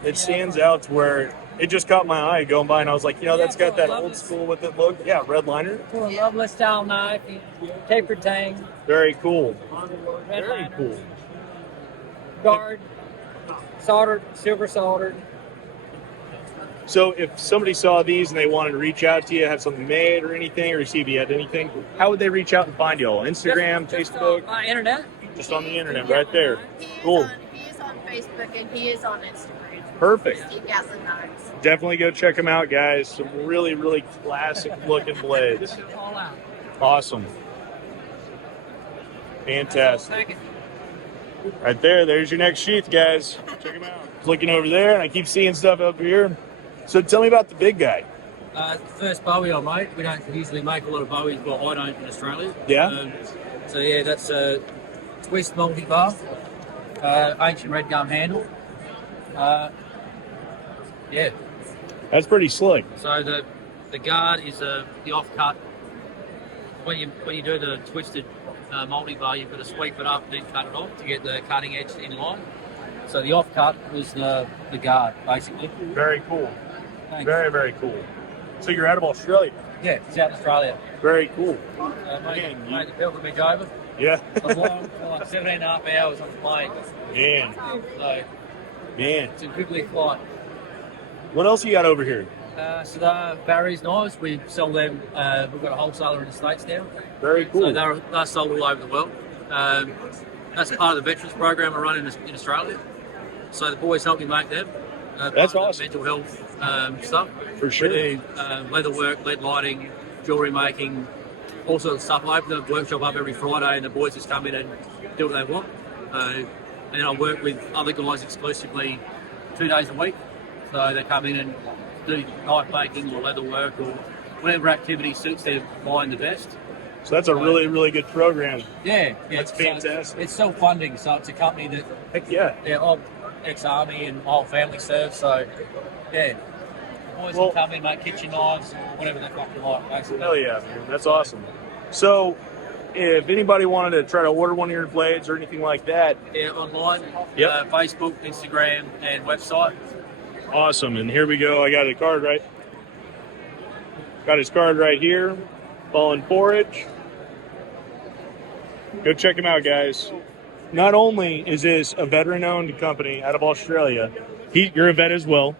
It stands out to where it just caught my eye going by, and I was like, that's got that old school with it look. Yeah, red liner. For a Loveless style knife, tapered tang, Very cool. red Very liner, cool. guard, soldered, silver soldered. So if somebody saw these and they wanted to reach out to you, have something made or anything, or see if you had anything, how would they reach out and find you all? Instagram, Just Facebook? on, internet. Just on the internet, right there. Cool. He is on Facebook and he is on Instagram. Perfect. Steve Gatlin Knives. Definitely go check them out, guys. Some really, really classic looking blades. All out. Awesome. Fantastic. Thank you. Right there. There's your next sheath, guys. Check them out. Looking over there, and I keep seeing stuff up here. So tell me about the big guy. First Bowie I made. We don't usually make a lot of Bowies, well, I don't in Australia. Yeah? So yeah, that's a twist multi-bar, ancient red gum handle. Yeah. That's pretty slick. So the guard is the offcut. When you do the twisted multi-bar, you've got to sweep it up, then cut it off to get the cutting edge in line. So the offcut was the guard, basically. Very cool. Thanks. Very, very cool. So you're out of Australia? Yeah, it's out in Australia. Very cool. Made the pilgrimage over. Yeah. A long flight, 17.5 hours on the plane. Man. So Man. it's a good flight. What else you got over here? So the Barry's knives, we sell them. We've got a wholesaler in the States now. Very cool. So they're sold all over the world. That's part of the Veterans Program I run in Australia. So the boys help me make them. That's awesome. Mental health stuff. For sure. We do leather work, lead lighting, jewellery making, all sorts of stuff. I open the workshop up every Friday and the boys just come in and do what they want. And I work with other guys exclusively 2 days a week. So they come in and do knife making or leather work or whatever activity suits their mind the best. So that's a really, really good program. Yeah, That's fantastic. It's self-funding, so it's a company that Heck yeah. I'm ex-army and my whole family serves. So yeah, boys can come in, make kitchen knives or whatever they fucking like, basically. Hell yeah, man. That's awesome. So if anybody wanted to try to order one of your blades or anything like that, Yeah, online, Yep. Facebook, Instagram, and website. awesome. And here we go. I got a card right. Got his card right here. Fallen Forage. Go check him out, guys. Not only is this a veteran-owned company out of Australia, you're a vet as well.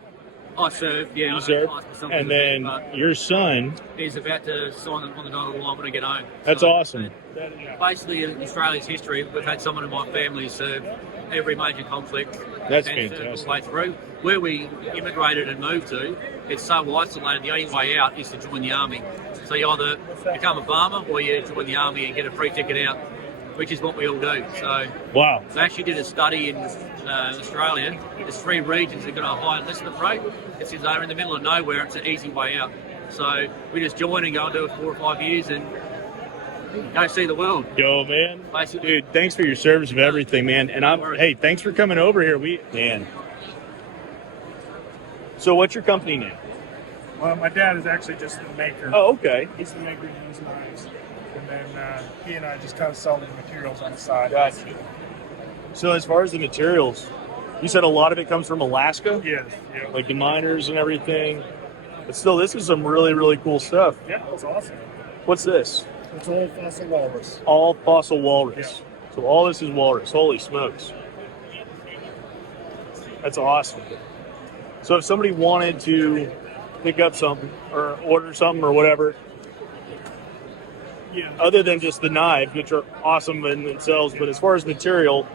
I serve, yeah. You I serve. class myself And as a then vet, but your son. he's about to sign on the dotted line when I get home. That's So, awesome. Basically, in Australia's history, we've had someone in my family serve every major conflict. That's and served fantastic. all the way through. Where we immigrated and moved to, it's so isolated, the only way out is to join the army. So you either become a farmer or you join the army and get a free ticket out, which is what we all do. So Wow. I actually did a study in Australia. There's 3 regions that got a high enlistment rate. It's because they're in the middle of nowhere. It's an easy way out. So we just join and go and do it 4 or 5 years and go see the world. Yo, man. Basically. Dude, thanks for your service of everything, man. And hey, thanks for coming over here. Man. So what's your company name? Well, my dad is actually just the maker. Oh, okay. He's the maker of these knives. And then he and I just kind of sell the materials on the side. Gotcha. So as far as the materials, you said a lot of it comes from Alaska? Yes. Yeah. Like the miners and everything. But still, this is some really, really cool stuff. Yeah, it's awesome. What's this? It's all fossil walrus. All fossil walrus. So all this is walrus. Holy smokes. That's awesome. So if somebody wanted to pick up something or order something or whatever, Yeah. Other than just the knives, which are awesome in themselves, but as far as material,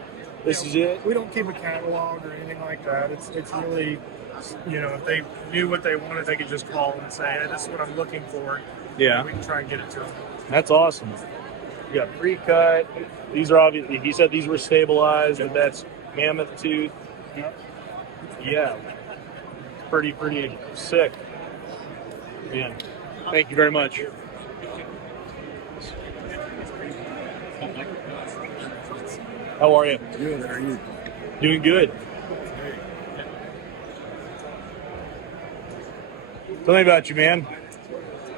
this is it. We don't keep a catalog or anything like that. It's really, if they knew what they wanted, they could just call and say, hey, this is what I'm looking for. Yeah. We can try and get it to them. That's awesome. You got pre-cut. These are obviously, he said these were stabilized, but that's mammoth tooth. Yeah. Pretty sick. Man, thank you very much. How are you? Good. How are you? Doing good. Tell me about you, man.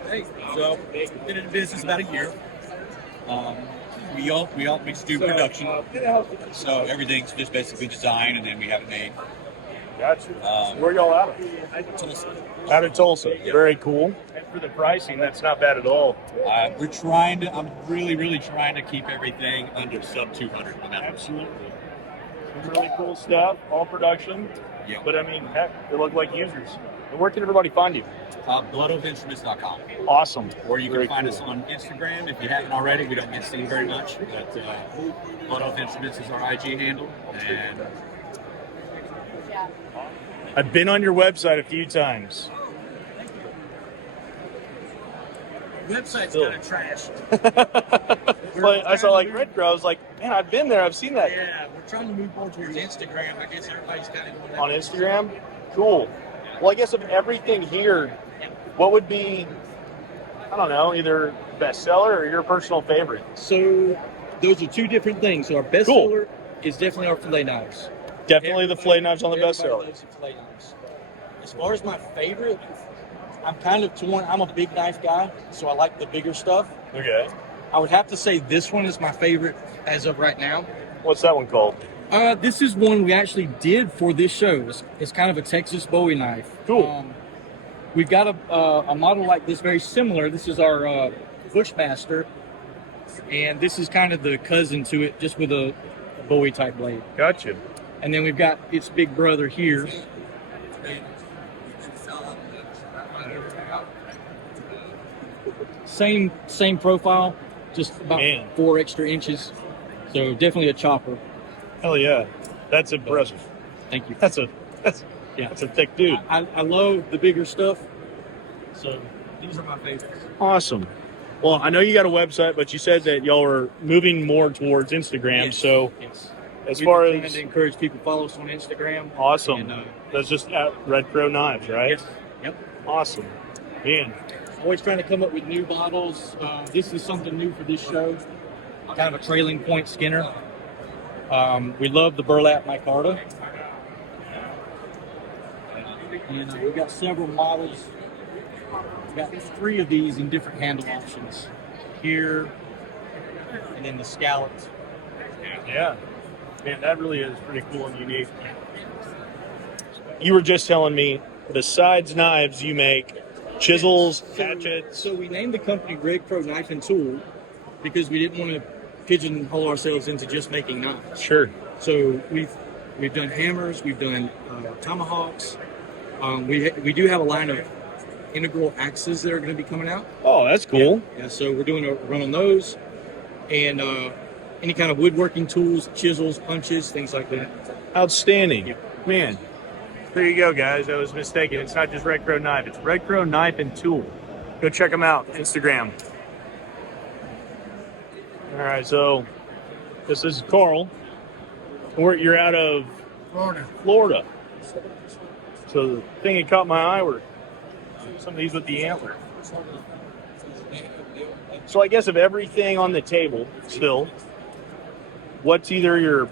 Hey, so been in the business about a year. We just do production, so everything's just basically designed, and then we have it made. Gotcha. Where y'all out of? Tulsa. Out of Tulsa. Very cool. And for the pricing, that's not bad at all. We're trying to. I'm really trying to keep everything under sub 200. Absolutely. Some really cool stuff. All production. Yeah. But I mean, heck, they look like users. And where can everybody find you? BloodOathInstruments.com. Awesome. Or you can Very find cool. us on Instagram if you haven't already. We don't get seen very much, but Blood Oath Instruments is our IG handle. And I've been on your website a few times. Website's Still. kind of trash. Well, I saw like Red Crow. I was like, man, I've been there. I've seen that. Yeah, we're trying to move more towards Instagram. I guess everybody's kind of going that On way. Instagram? Cool. Well, I guess of everything here, what would be, I don't know, either bestseller or your personal favorite? So those are two different things. So our best seller is definitely our fillet knives. Definitely the fillet knives on the bestseller. Loves the fillet knives. As far as my favorite, I'm kind of torn. I'm a big knife guy, so I like the bigger stuff. Okay. I would have to say this one is my favorite as of right now. What's that one called? This is one we actually did for this show. It's kind of a Texas Bowie knife. Cool. We've got a model like this, very similar. This is our Bushmaster, and this is kind of the cousin to it, just with a Bowie type blade. Gotcha. And then we've got its big brother here. Same profile, just about 4 extra inches. So definitely a chopper. Hell yeah, that's impressive. Thank you. That's a thick dude. I love the bigger stuff. So these are my favorites. Awesome. Well, I know you got a website, but you said that y'all are moving more towards Instagram. Yes. So as We've far been as trying to encourage people to follow us on Instagram. awesome, And, that's just at Red Crow Knives, right? Yes. Yep. Awesome. Man, Always trying to come up with new models. This is something new for this show. Kind of a trailing point Skinner. We love the burlap micarta. And we've got several models. We've got 3 of these in different handle options. Here, and then the scallops. yeah. Man, that really is pretty cool and unique. You were just telling me, besides knives, you make chisels, hatchets. So we named the company Red Crow Knife and Tool because we didn't want to pigeonhole ourselves into just making knives. Sure. So we've done hammers, we've done tomahawks. We do have a line of integral axes that are going to be coming out. Oh, that's cool. Yeah, so we're doing a run on those, and any kind of woodworking tools, chisels, punches, things like that. Outstanding. Man, there you go, guys. I was mistaken. It's not just Red Crow Knife. It's Red Crow Knife and Tool. Go check them out. Instagram. All right, so this is Carl. You're out of Florida. So the thing that caught my eye were some of these with the antler. So I guess of everything on the table still, what's either your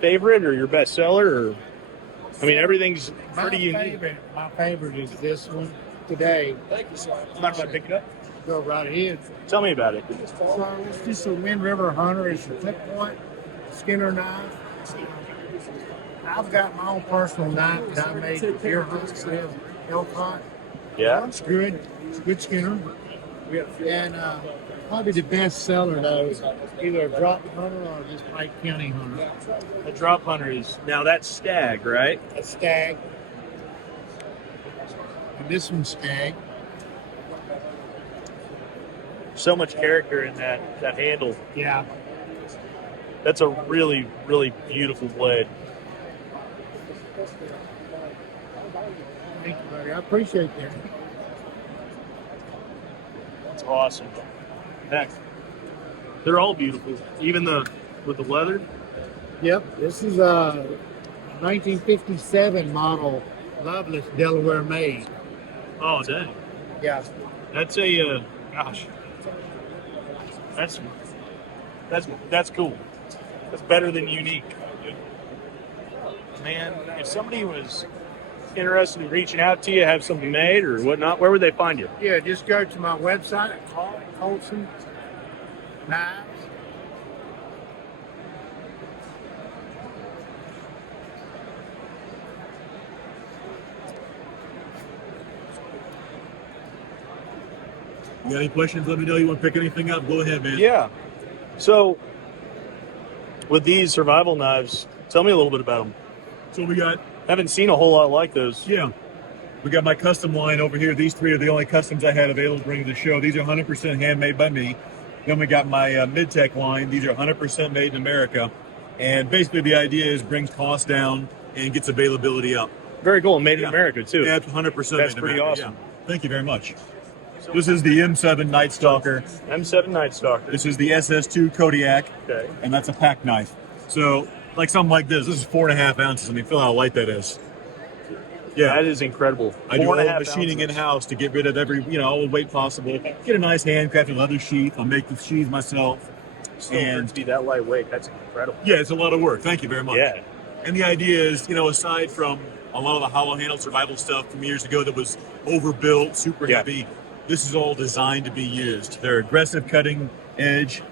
favorite or your best seller? Or I mean, everything's pretty unique. My favorite is this one today. Thank you, sir. I'm not going to pick it up. Go right ahead. Tell me about it. So it's just a Wind River Hunter. It's a flip point Skinner knife. I've got my own personal knife that I made for deer hunts with, elk hunt. Yeah. It's good. It's a good Skinner. And probably the best seller though is either a drop hunter or this Pike County hunter. A drop hunter is now that's stag, right? A stag. And this one's stag. so much character in that handle. Yeah. That's a really, really beautiful blade. Thank you, buddy. I appreciate that. That's awesome. Heck, they're all beautiful. Even with the leather. Yep. This is a 1957 model Loveless Delaware made. Oh, dang. Yeah. That's a gosh. That's cool. That's better than unique. Man, if somebody was interested in reaching out to you, have something made or whatnot, where would they find you? Yeah, just go to my website at Colson Knives. You got any questions? Let me know. You want to pick anything up? Go ahead, man. Yeah. So, with these survival knives, tell me a little bit about them. So we got. Haven't seen a whole lot like those. Yeah. We got my custom line over here. These three are the only customs I had available to bring to the show. These are 100% handmade by me. Then we got my mid-tech line. These are 100% made in America. And basically the idea is brings costs down and gets availability up. Very cool. Made in America, too. Yeah, 100% That's made in pretty America. awesome. Yeah. Thank you very much. This is the M7 Night Stalker. M7 Night Stalker. This is the SS2 Kodiak. Okay. And that's a pack knife. So, like something like this is 4.5 ounces. I mean, feel how light that is. Yeah. That is incredible. I do all the 4.5 machining ounces. in-house to get rid of every, all the weight possible. Get a nice handcrafted leather sheath. I'll make the sheaths myself. Still and to be that lightweight, that's incredible. Yeah, it's a lot of work. Thank you very much. Yeah. And the idea is, aside from a lot of the hollow handle survival stuff from years ago that was overbuilt, super heavy, this is all designed to be used. They're aggressive cutting edge,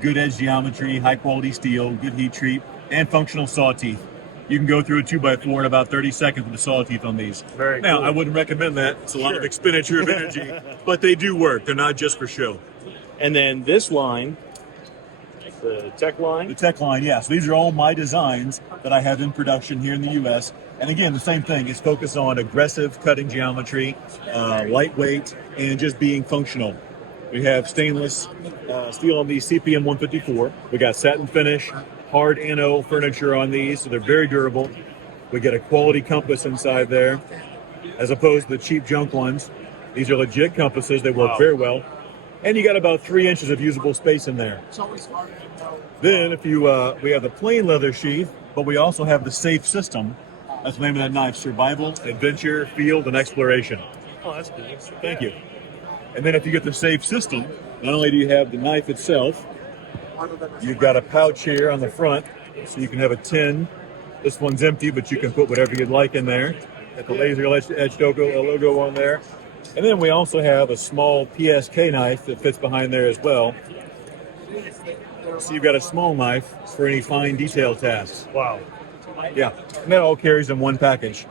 good edge geometry, high quality steel, good heat treat, and functional saw teeth. You can go through a 2x4 in about 30 seconds with the saw teeth on these. Very now, cool. I wouldn't recommend that. It's a lot of expenditure of energy, but they do work. They're not just for show. And then this line, the tech line? The tech line, yeah. So these are all my designs that I have in production here in the U.S. And again, the same thing. It's focused on aggressive cutting geometry, lightweight, and just being functional. We have stainless steel on these CPM 154. We got satin finish, hard anno furniture on these, so they're very durable. We get a quality compass inside there, as opposed to the cheap junk ones. These are legit compasses. They work very well. And you got about 3 inches of usable space in there. Then if you, we have the plain leather sheath, but we also have the safe system. That's the name of that knife: Survival, Adventure, Field, and Exploration. Oh, that's cool. Thank you. And then if you get the safe system, not only do you have the knife itself, you've got a pouch here on the front, so you can have a tin. This one's empty, but you can put whatever you'd like in there. Got the laser edge logo on there. And then we also have a small PSK knife that fits behind there as well. So you've got a small knife for any fine detail tasks. Wow. Yeah, and that all carries in one package.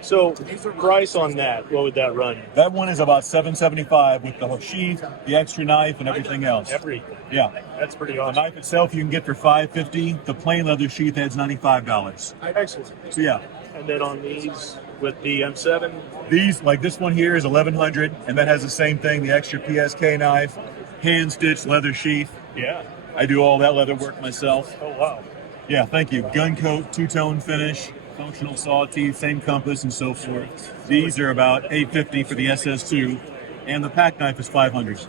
So, price on that, what would that run? That one is about $775 with the sheath, the extra knife, and everything else. Everything. Yeah. That's pretty awesome. The knife itself you can get for $550. The plain leather sheath adds $95. Excellent. So yeah. And then on these, with the M7? These, like this one here, is $1,100, and that has the same thing, the extra PSK knife, hand-stitched leather sheath. Yeah. I do all that leather work myself. Oh, wow. Yeah, thank you. Gun coat, two-tone finish, functional saw teeth, same compass, and so forth. These are about $850 for the SS2, and the pack knife is $500.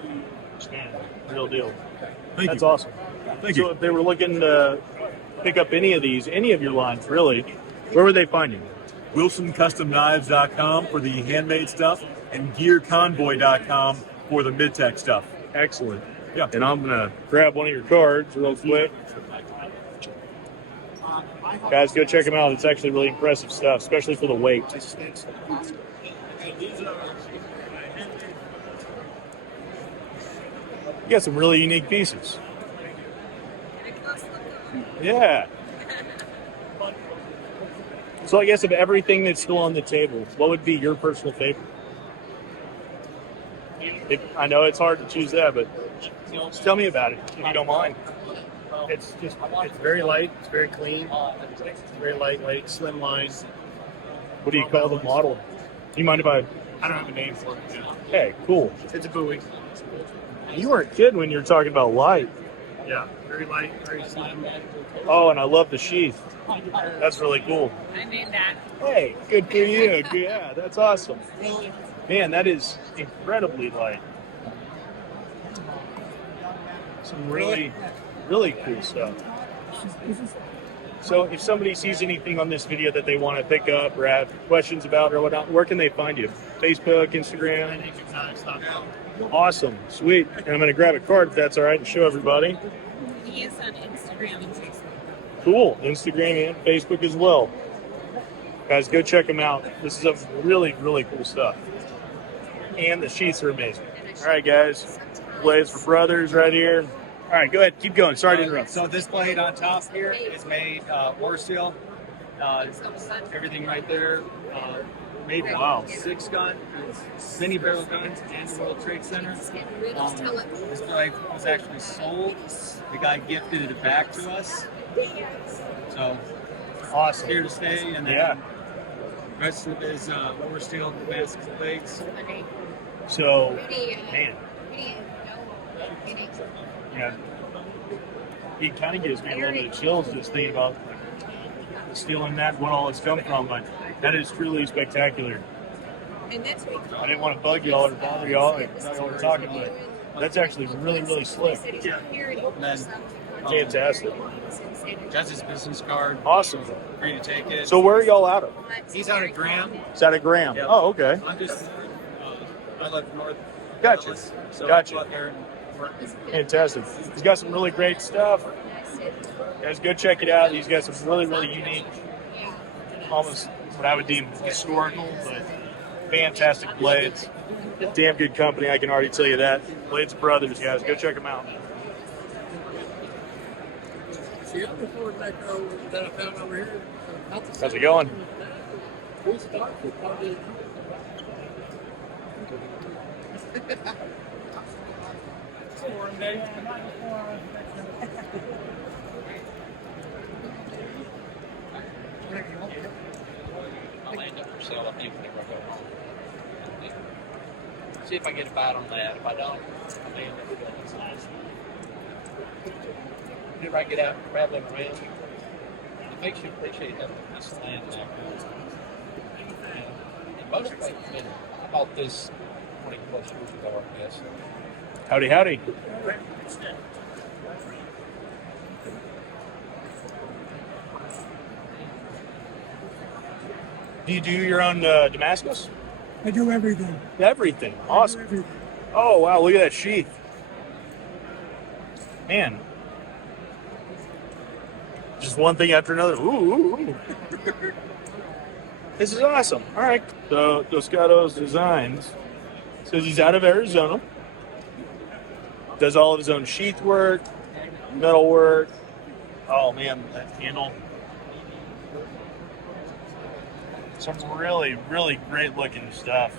Real deal. Thank That's you. awesome. Thank so you. if they were looking to pick up any of these, any of your lines, really, where would they find you? WilsonCustomKnives.com for the handmade stuff, and GearConvoy.com for the mid-tech stuff. Excellent. Yeah. And I'm going to grab one of your cards real quick. Guys, go check them out. It's actually really impressive stuff, especially for the weight. You got some really unique pieces. Yeah. So I guess of everything that's still on the table, what would be your personal favorite? I know it's hard to choose that, but just tell me about it, if you don't mind. It's very light, it's very clean, it's very lightweight, slimline. What do you call the model? Do you mind if I don't have a name for it. Hey, cool. It's a Bowie. You weren't kidding when you were talking about light. Yeah, very light, very slim. Oh, and I love the sheath. That's really cool. I made that. Hey, good for you. Yeah, that's awesome. Man, that is incredibly light. Some really, really cool stuff. So if somebody sees anything on this video that they want to pick up or have questions about or whatnot, where can they find you? Facebook, Instagram? Awesome. Sweet. And I'm going to grab a card if that's all right and show everybody. He is on Instagram and Facebook. Cool. Instagram and Facebook as well. Guys, go check them out. This is a really, really cool stuff. And the sheaths are amazing. All right, guys. Blades for brothers right here. All right, go ahead. Keep going. Sorry to interrupt. So this blade on top here is made ore steel. Everything right there. Made Wow. 6 gun, mini barrel guns, and the World Trade Center. This blade was actually sold. The guy gifted it back to us. So awesome. Here to stay, and then Yeah. the rest of it is ore steel Damascus blades. So, man, yeah, it kind of gives me a little bit of chills just thinking about stealing that, what all it's come from, but that is truly spectacular. And that's what I didn't want to bug y'all or bother y'all, like y'all were talking, but that's actually really, really slick. Yeah. And then Fantastic. that's his business card. Awesome. Free to take it. So where are y'all out of? He's out of Graham. Is that a Graham? Yeah. Oh, okay. I'm just, I live north. Gotcha. So Gotcha. go out there and work. Fantastic. He's got some really great stuff. Guys, go check it out. He's got some really, really unique, almost what I would deem historical, but fantastic blades. Damn good company, I can already tell you that. Blades Brothers, guys, go check them out. The other Ford Echo that I found over here. How's it going? I'll land up for sale, I think, whenever I go home. See if I get a bite on that. If I don't, I'll land up for sale. Whenever I get out and traveling around, it makes you appreciate having this land now. And most of it, I bought this 20 plus years ago, I guess. Howdy, howdy. Do you do your own Damascus? I do everything. Everything. Awesome. Oh, wow, look at that sheath. Man. Just one thing after another. Ooh. This is awesome. All right. So, Dos Gatos Designs says he's out of Arizona. Does all of his own sheath work, metal work. Oh, man, that handle. Some really, really great looking stuff.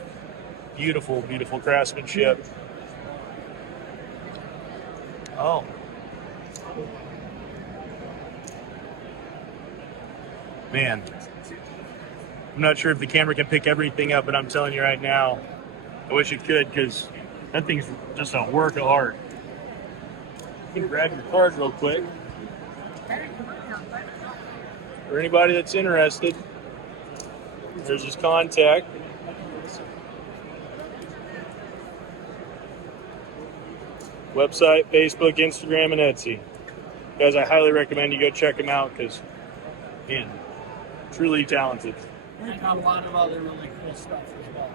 Beautiful, beautiful craftsmanship. Oh. Man. I'm not sure if the camera can pick everything up, but I'm telling you right now, I wish it could, because that thing's just a work of art. You can grab your card real quick. For anybody that's interested, there's his contact. Website, Facebook, Instagram, and Etsy. Guys, I highly recommend you go check him out because, man, truly talented. We've got a lot of other really cool stuff as well.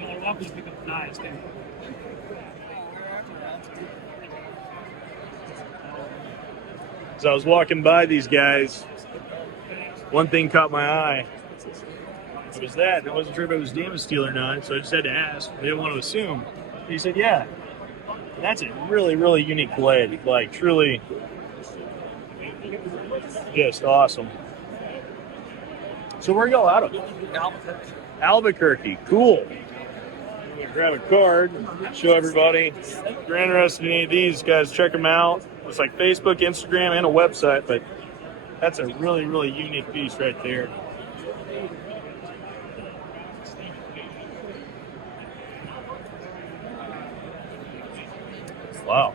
I love these pick up knives, dude. As I was walking by these guys, one thing caught my eye. It was that. And I wasn't sure if it was Damascus steel or not, so I just had to ask. I didn't want to assume. He said, yeah. That's a really, really unique blade. Like, truly just awesome. So where y'all out of? Albuquerque. Cool. I'm gonna grab a card, show everybody. If you're interested in any of these, guys, check them out. It's like Facebook, Instagram, and a website, but That's a really, really unique piece right there. Wow.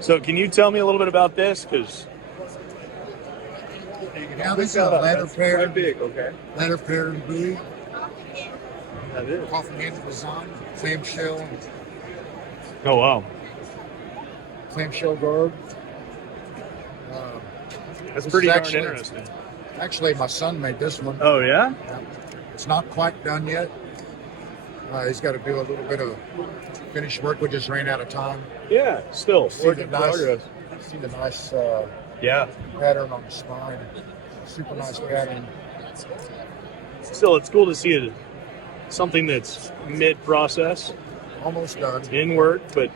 So can you tell me a little bit about this? Because Now this is a ladder pair. Big, okay. Ladder pair and buoy. That is. Coffin handle design. Clamshell. oh wow, Clamshell guard. that's This pretty is darn actually- interesting. Actually, my son made this one. Oh yeah. It's not quite done yet. He's got to do a little bit of finish work. We just ran out of time. Yeah. Still See work the in nice, progress. see the nice Yeah. pattern on the spine. Super nice pattern. Still, it's cool to see it. Something that's mid-process, Almost done. in work, but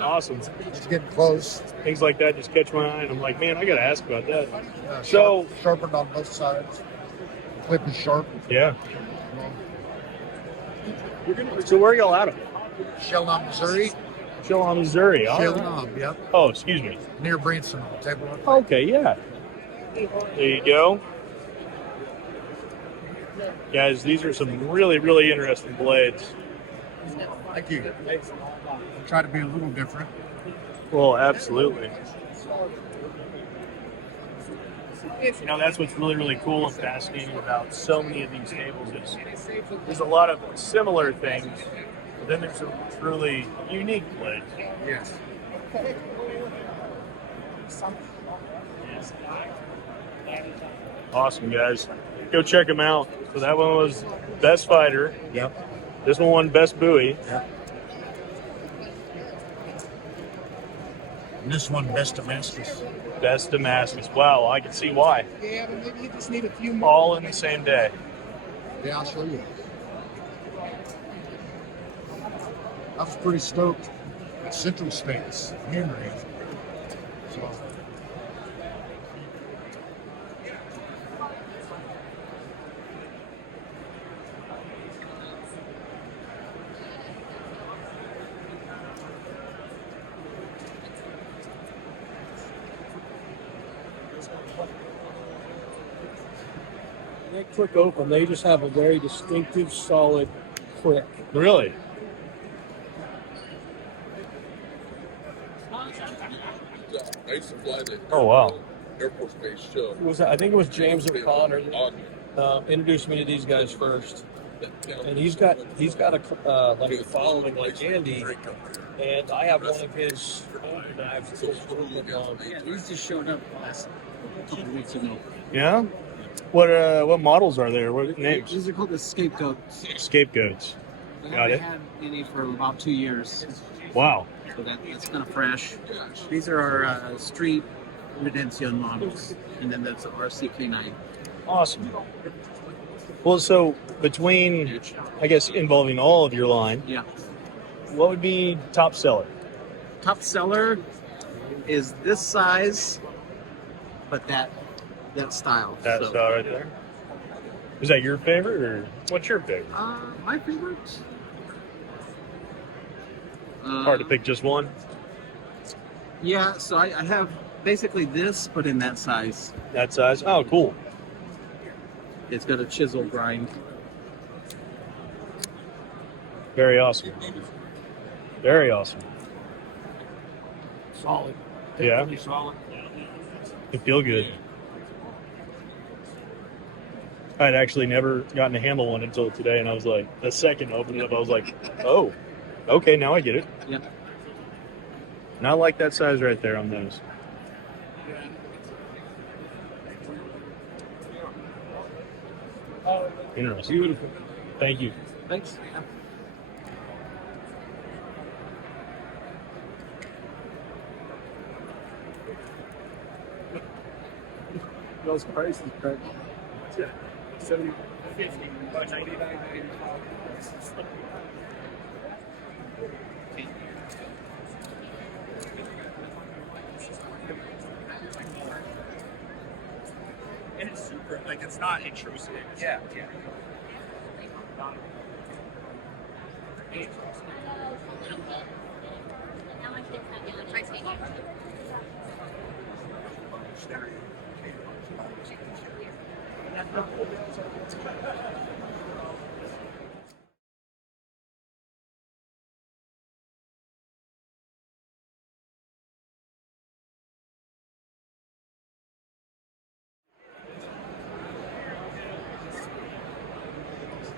awesome. It's getting close. Things like that just catch my eye, and I'm like, man, I gotta ask about that. So sharpened on both sides. Clip is sharp. Yeah. So where are y'all out of? Shellknot, Missouri. Shellknot, Missouri. All right. Shellknot, yep. Oh, excuse me. Near Branson, Table Rock. Okay, yeah. There you go. Guys, these are some really, really interesting blades. Thank you. Try to be a little different. Well, absolutely. You know, that's what's really, really cool and fascinating about so many of these tables is there's a lot of similar things, but then there's some truly unique blades. Yes. Awesome, guys. Go check them out. So that one was Best Fighter. Yep. This one won Best Buoy. Yep. And this one, Best Damascus. Best Damascus. Wow, I can see why. Yeah, but maybe you just need a few more. All in the same day. Yeah, I'll show you. I was pretty stoked at Central States, Henry. So, They click open. They just have a very distinctive, solid click. Really? I used to fly the Oh, wow. Air Force Base show. It was, I think it was James O'Connor introduced me to these guys first, and he's got a like a following like Andy, and I have one of his knives. These just showed up last couple of weeks ago. Yeah? What models are there? What names? These are called the Scapegoats. Scapegoats. They Got haven't it. had any for about 2 years. Wow. So that's kind of fresh. These are our Street Redemption models, and then that's our CK9. Awesome. Well, so between, I guess, involving all of your line, Yeah. what would be top seller? Top seller is this size, but that style. That So, style right there. Is that your favorite, or what's your favorite? my favorite. Hard to pick just one. Yeah, so I have basically this, but in that size. That size? Oh, cool. It's got a chisel grind. Very awesome. Very awesome. Solid. Yeah. Definitely solid. It feel good. I'd actually never gotten to handle one until today, and I was like, the second I opened it up, I was like, oh, okay, now I get it. Yeah. And I like that size right there on those. Interesting. Beautiful. Thank you. Thanks. Those prices, Craig. Yeah. 70, 50, 99. And it's super, like, it's not intrusive. Yeah, yeah.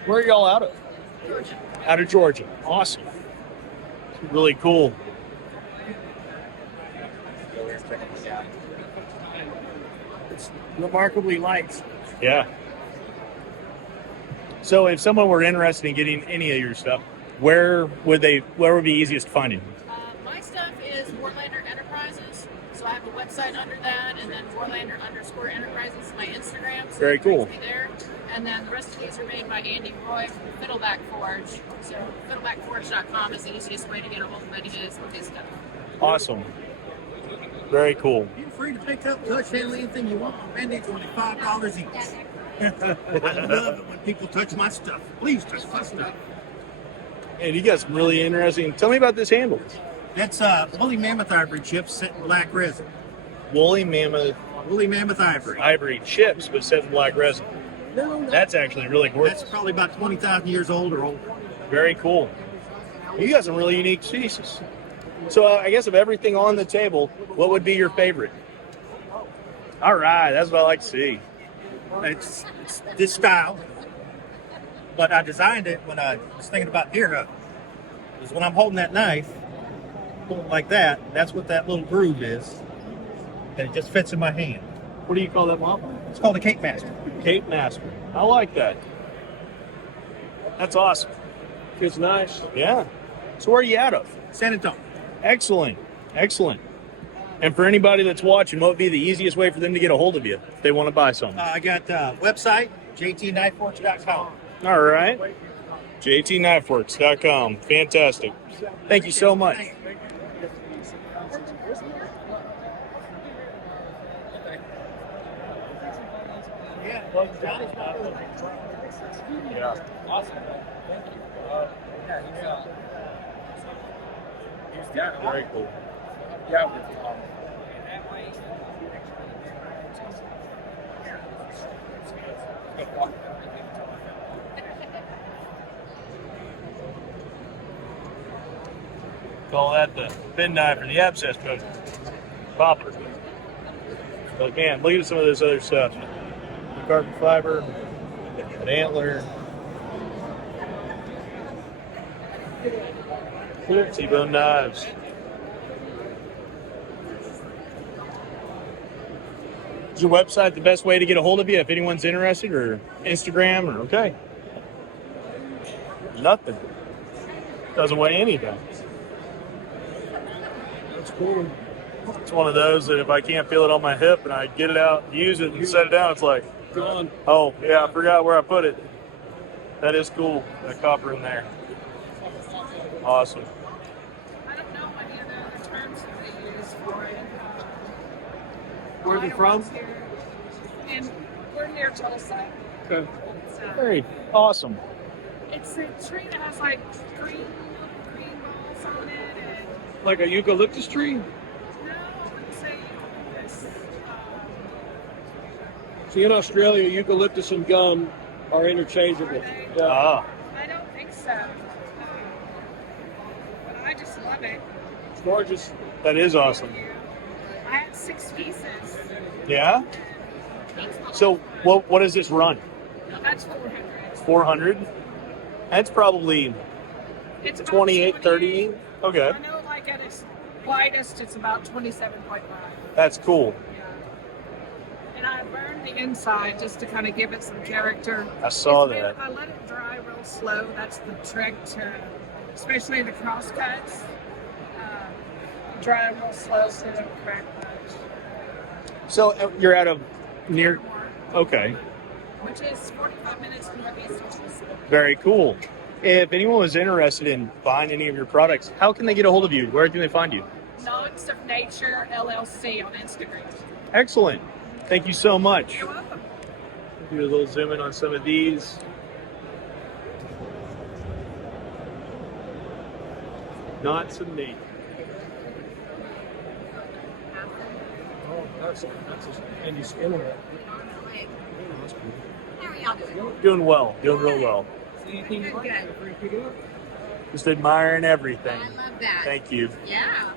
Where are y'all out of? Out of Georgia. Awesome. Really cool. It's remarkably light. Yeah. So if someone were interested in getting any of your stuff, where would be easiest to find you? My stuff is Warlander Enterprises, so I have a website under that, and then Warlander_Enterprises is my Instagram. So Very it brings cool. me there. And then the rest of these are made by Andy Roy from Fiddleback Forge. So fiddlebackforge.com is the easiest way to get a hold of any of his stuff. Awesome. Very cool. Feel free to pick up, touch, handle anything you want. Mandate's only $5 each. I love it when people touch my stuff. Please touch my stuff. And you got some really interesting. Tell me about this handle. That's woolly mammoth ivory chips set in black resin. Woolly mammoth ivory. Ivory chips, but set in black resin. No. That's actually really gorgeous. That's probably about 20,000 years old or older. Very cool. You got some really unique pieces. So I guess of everything on the table, what would be your favorite? All right, that's what I like to see. It's this style, but I designed it when I was thinking about deer hunting. Because when I'm holding that knife, like that, that's what that little groove is. And it just fits in my hand. What do you call that model? It's called a Cape Master. Cape Master. I like that. That's awesome. It's nice. Yeah. So where are you out of? San Antonio. Excellent. Excellent. And for anybody that's watching, what would be the easiest way for them to get a hold of you if they want to buy something? I got website, jtknifeworks.com. All right. jtknifeworks.com. Fantastic. Thank you so much. Yeah. Awesome. Thank you. Very cool. Yeah. Call that the thin knife or the abscess poke. Popper. But man, look at some of this other stuff. The carbon fiber, an antler. T-bone knives. Is your website the best way to get a hold of you if anyone's interested, or Instagram, or okay? Nothing. Doesn't weigh anything. That's cool. It's one of those that if I can't feel it on my hip and I get it out, use it, and set it down, it's like, gone. Oh, yeah, I forgot where I put it. That is cool, that copper in there. Awesome. I don't know any of the other terms that they use for it. Where are they from? And we're near Tulsa. Okay. Very awesome. It's a tree that has like green balls on it, and Like a eucalyptus tree? no, I wouldn't say eucalyptus. See, in Australia, eucalyptus and gum are interchangeable. Yeah. I don't think so. But I just love it. It's gorgeous. That is awesome. I had 6 pieces. Yeah? So what does this run? That's 400. 400? That's probably It's about 28, 30. Okay. I know, like at its widest, it's about 27.5. That's cool. And I burned the inside just to kind of give it some character. I saw It's been- that. I let it dry real slow. That's the trick to, especially the cross cuts. Dry real slow so they don't crack much. So you're out of near. Okay. Which is 45 minutes northeast of Tulsa. Very cool. If anyone was interested in buying any of your products, how can they get a hold of you? Where can they find you? Nods of Nature LLC on Instagram. Excellent. Thank you so much. You're welcome. Do a little zoom in on some of these. Knots and Nate. Oh, that's Andy Skinner. How are y'all doing? Doing well. Doing real well. Good, good. Just admiring everything. I love that. Thank you. Yeah.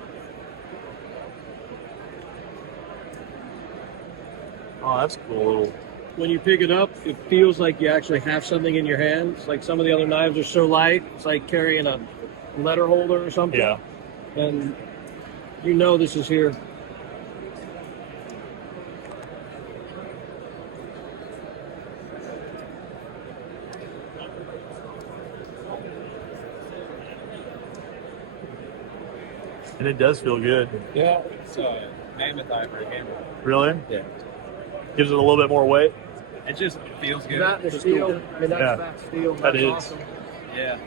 Oh, that's cool. When you pick it up, it feels like you actually have something in your hand. It's like some of the other knives are so light. It's like carrying a letter holder or something. Yeah. And you know this is here. And it does feel good. Yeah, it's mammoth ivory handle. Really? Yeah. Gives it a little bit more weight. It just feels good. That the It's steel. cool. I mean, that's Yeah. fat steel. That That's is. awesome. Yeah.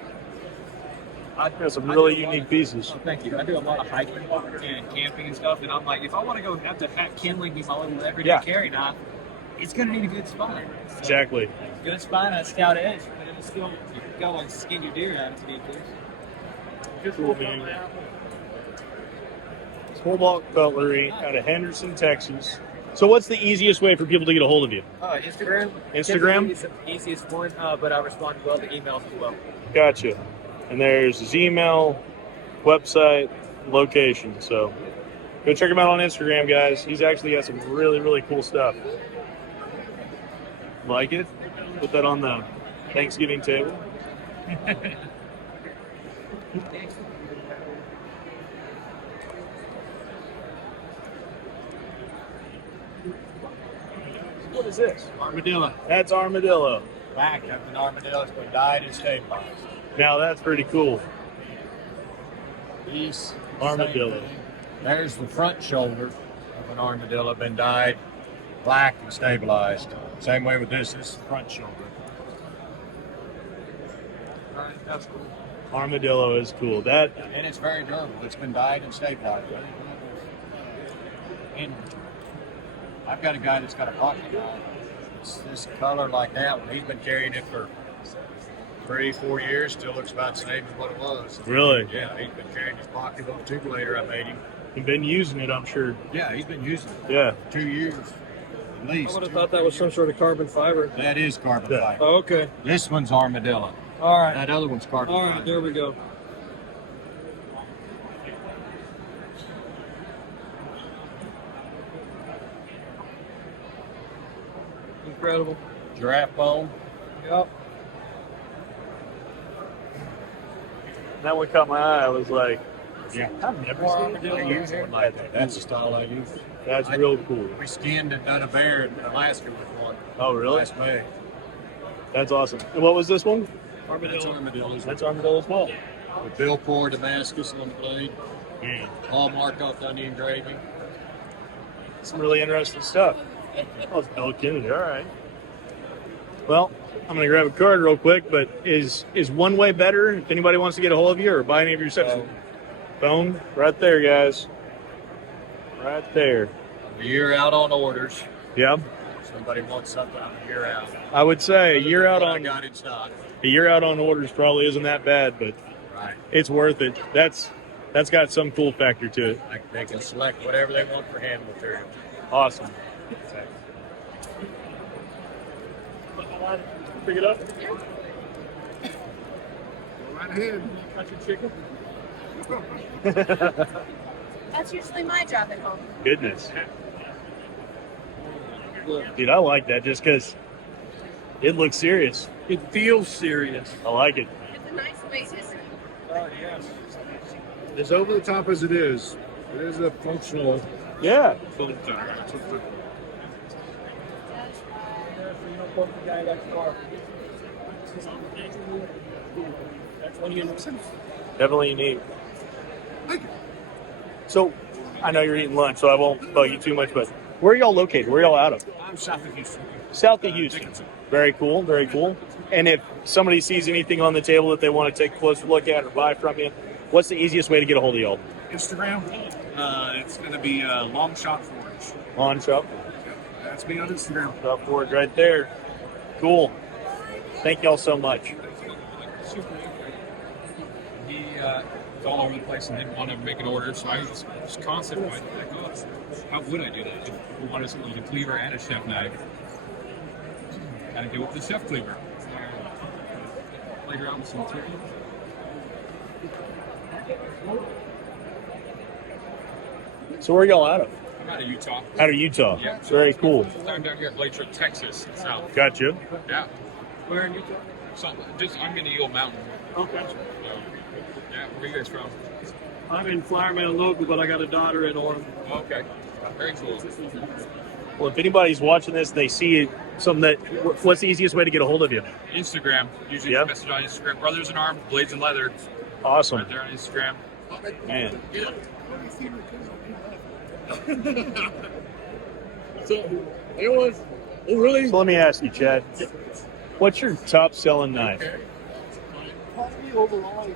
Got some really unique pieces. Oh, thank you. I do a lot of hiking and camping and stuff, and I'm like, if I want to go have to have kindling be my little everyday Yeah. carry knife, it's going to need a good spine. So, Exactly. Good spine and a scout edge, but it'll still go and skin your deer out if you need to. Cool, man. Cobalt Cutlery out of Henderson, Texas. So what's the easiest way for people to get a hold of you? Instagram. Instagram? Is the easiest one, but I respond well to emails as well. Gotcha. And there's his email, website, location. So go check him out on Instagram, guys. He's actually got some really, really cool stuff. Like it? Put that on the Thanksgiving table. What is this? Armadillo. That's armadillo. Back of an armadillo has been dyed and stabilized. Now that's pretty cool. These Armadillo. same thing. There's the front shoulder of an armadillo, been dyed black and stabilized. Same way with this. This is the front shoulder. Alright, that's cool. Armadillo is cool. That And it's very durable. It's been dyed and stabilized. And I've got a guy that's got a pocket knife. It's this color like that one. He's been carrying it for 3-4 years. Still looks about the same as what it was. Really? Yeah, he's been carrying his pocket little tubulator I made him. you've been using it, I'm sure. Yeah, he's been using it. Yeah. 2 years at least. I would have thought that was some sort of carbon fiber. That is carbon fiber. Oh, okay. This one's armadillo. All right. That other one's carbon All right, fiber. there we go. Incredible. Giraffe bone. Yep. That one caught my eye. I was like, Yeah. I've never More seen armadillo one use one like that. That's the style I use. That's real cool. We skinned and done a bear in Alaska with one. Oh, really? Last May. That's awesome. And what was this one? That's armadillo. That's armadillo as well. With Bill Poor Damascus on the blade. Man, Paul Markoff on the engraving. some really interesting stuff. Oh, it's Bill Kennedy. All right. Well, I'm gonna grab a card real quick. But is one way better if anybody wants to get a hold of you or buy any of your stuff? Phone right there, guys. Right there. A year out on orders. Yeah. Somebody wants something a year out. I would say a year out What I on got in stock. a year out on orders probably isn't that bad, but Right. it's worth it. That's got some cool factor to it. Like they can select whatever they want for hand material. Awesome. Pick it up. Right ahead. That's your chicken. That's usually my job at home. Goodness. Dude, I like that just because it looks serious. It feels serious. I like it. It's a nice way to see. Yes. As over the top as it is a functional. Yeah. Definitely unique. So, I know you're eating lunch, so I won't bug you too much, but where are y'all located? Where are y'all out of? I'm south of Houston. South of Houston. Very cool, very cool. And if somebody sees anything on the table that they want to take a closer look at or buy from you, what's the easiest way to get a hold of y'all? Instagram. It's going to be Long Shot Forge. On shop. That's me on Instagram. Shop Forge right there. Cool. Thank y'all so much. The was all over the place and didn't want to make an order, so I was constantly like, oh, how would I do that? I wanted something with a cleaver and a chef knife. Kind of do it with the chef cleaver. Played around with some material. So where are y'all out of? I'm out of Utah. Out of Utah. Yeah. Very cool. I'm down here at Bladeship, Texas, south. Gotcha. Yeah. Where in Utah? I'm in Eagle Mountain. Okay. So, yeah, where are you guys from? I'm in Flower Mound local, but I got a daughter in Orem. Okay. Very cool. Well, if anybody's watching this, they see something that. What's the easiest way to get a hold of you? Instagram. Usually you message on Instagram. Brothers in Arms, Blades and Leather. Awesome. Right there on Instagram. Man. So it was. Oh, really? So let me ask you, Chad. What's your top selling knife? Probably overall,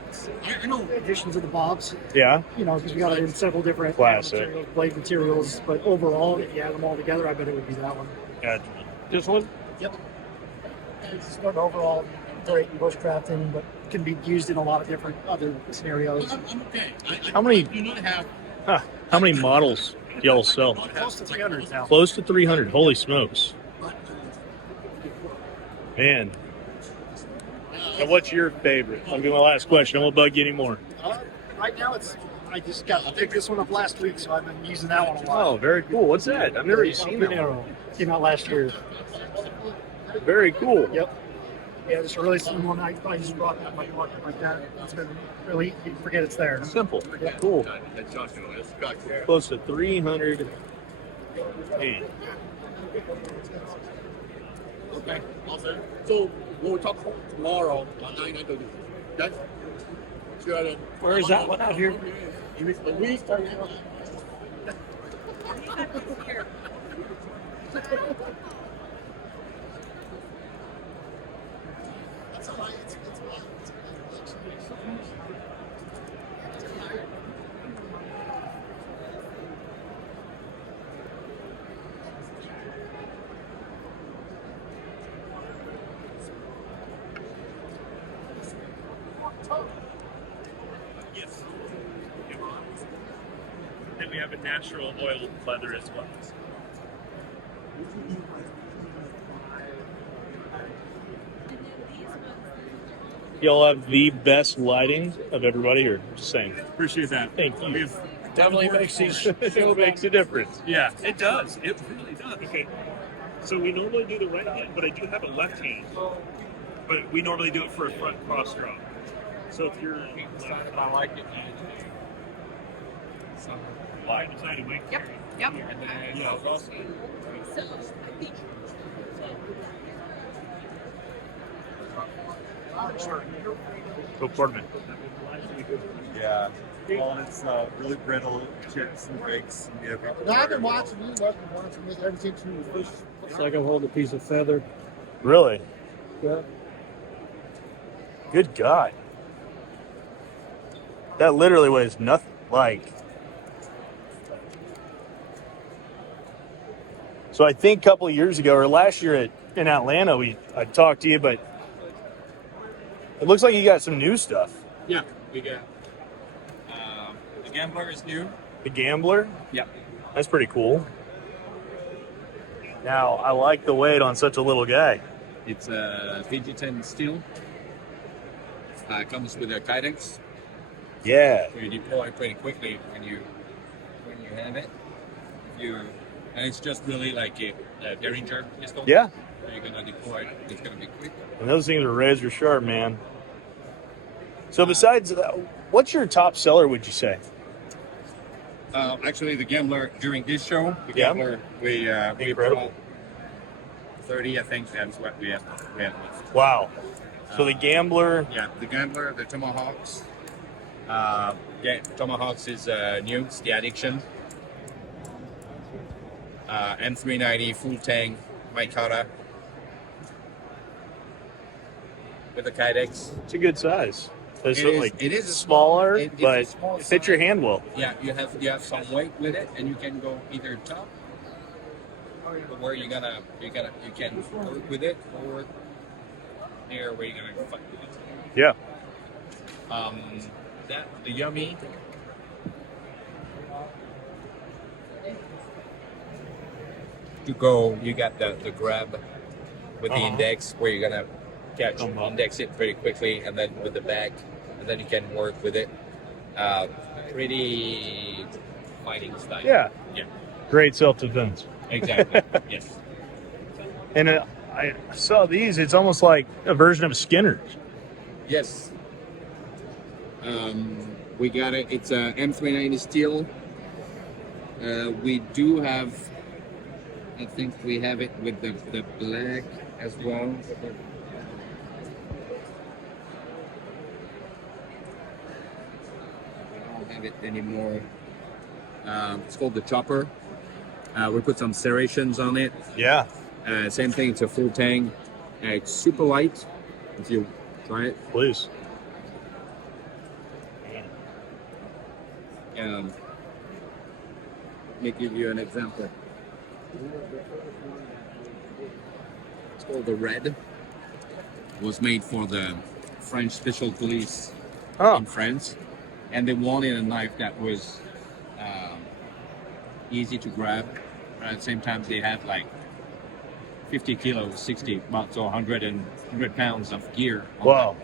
I know additions of the bobs. Yeah. You know, because we got it in several different Classic. materials, blade materials. But overall, if you add them all together, I bet it would be that one. Gotcha. This one? Yep. It's just an overall great in bushcrafting, but can be used in a lot of different other scenarios. I'm okay. How many? Do not have. How many models do y'all sell? Close to 300 now. Close to 300. Holy smokes. Man. And what's your favorite? I'll give my last question. I won't bug you anymore. Right now, I picked this one up last week, so I've been using that one a lot. Oh, very cool. What's that? I've never even seen that. Arrow. Came out last year. Very cool. Yep. Yeah, just released one. I just brought that in my pocket like that. It's been really, you forget it's there. Simple. Cool. Close to 300. Man. Okay. Awesome. So when we talk tomorrow at 9:30, okay? Where is that one out here? You missed a week. Yes. Then we have a natural oil leather as well. Y'all have the best lighting of everybody, or just saying? Appreciate that. Thank you. Definitely makes these It makes a difference. Yeah, it does. It really does. Okay. So we normally do the right hand, but I do have a left hand. But we normally do it for a front cross draw. So if you're I like it. wide decided way. Yep. Yep. Yeah, it's awesome. Go Portman. Yeah. Well, it's really brittle, chips and breaks. And everything. No, I've been watching you. I've been watching this ever since you were first. It's like I hold a piece of feather. Really? Yeah. Good God. That literally weighs nothing. Like. So I think a couple of years ago, or last year in Atlanta, I talked to you, but it looks like you got some new stuff. Yeah, we got the Gambler is new. The Gambler? Yep. That's pretty cool. Now, I like the weight on such a little guy. It's a VG10 steel. Comes with a Kydex. Yeah. So you deploy pretty quickly when you have it. And it's just really like a Derringer pistol. Yeah. So you're gonna deploy it. It's gonna be quick. And those things are razor sharp, man. So besides, what's your top seller, would you say? Actually, the Gambler during this show, the Yeah. Gambler we Incredible. brought 30. I think that's what we have. Wow. So the Gambler. Yeah, the Gambler, the Tomahawks. Tomahawks is new. It's the Addiction. M390 full tank Mikata with the Kydex. It's a good size. It's It is smaller, it's but a small it fits your size. hand well. Yeah, you have some weight with it, and you can go either top, where you can work with it, or there where you're gonna fight with it. Yeah. that, the Yummy. To go, you got the grab with the index where you're gonna catch index it pretty quickly, and then with the bag, and then you can work with it. Pretty fighting style. Yeah. Yeah. Great self-defense. Exactly. Yes. And I saw these. It's almost like a version of Skinner's. Yes. We got it. It's a M390 steel. We do have. I think we have it with the black as well. We don't have it anymore. It's called the Chopper. We put some serrations on it. Yeah. Same thing. It's a full tang. It's super light. If you try it, please. Let me give you an example. It's called the Red. It was made for the French Special Police in France, and they wanted a knife that was easy to grab, but at the same time they had like 50 kilos, 60 bucks, or 100 pounds of gear. Wow.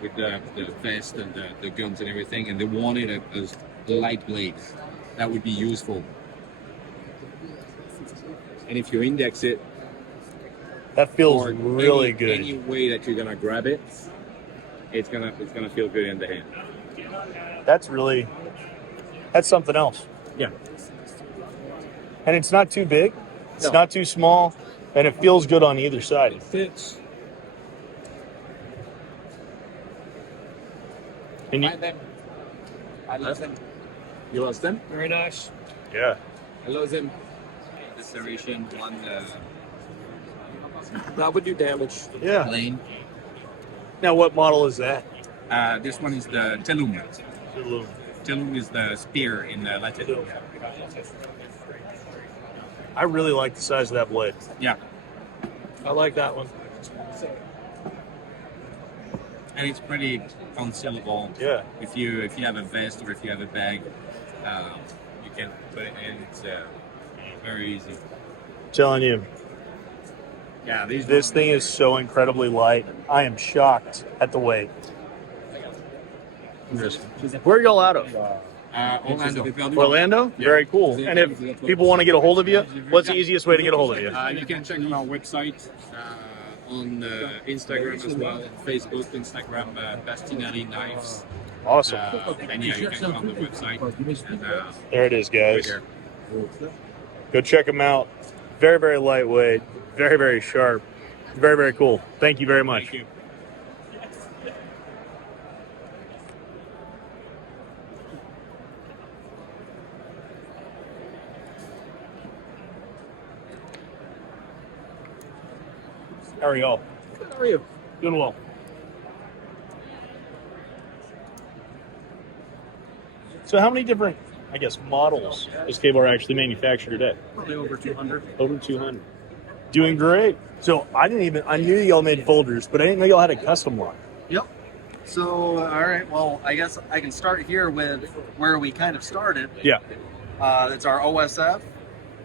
With the vest and the guns and everything, and they wanted a light blade that would be useful. And if you index it, that feels or really good. Any way that you're gonna grab it, it's gonna feel good in the hand. That's something else. Yeah. And it's not too big. It's No. not too small, and it feels good on either side. It fits. And I lost them. You lost them? Very nice. Yeah. I lost them. The serration one. That would do damage. Yeah. Lane. Now, what model is that? This one is the Telum. Telum is the spear in the Latin. I really like the size of that blade. Yeah. I like that one. And it's pretty concealable. Yeah. If you have a vest or if you have a bag, you can put it in. It's very easy. Telling you. Yeah. This thing is so incredibly light. I am shocked at the weight. Where are y'all out of? Orlando. Orlando? Very cool. And if people want to get a hold of you, what's the easiest way to get a hold of you? You can check on our website, on Instagram as well, Facebook, Instagram, Bastinelli Knives. Awesome. And yeah, you can go on the website. And, There it is, guys. right there. Go check them out. Very, very lightweight. Very, very sharp. Very, very cool. Thank you very much. Thank you. How are y'all? How are you? Doing well. So how many different, I guess, models does K-Bar actually manufacture today? Probably over 200. Over 200. Doing great. So I knew y'all made folders, but I didn't know y'all had a custom line. Yep. So, all right. Well, I guess I can start here with where we kind of started. Yeah. It's our OSF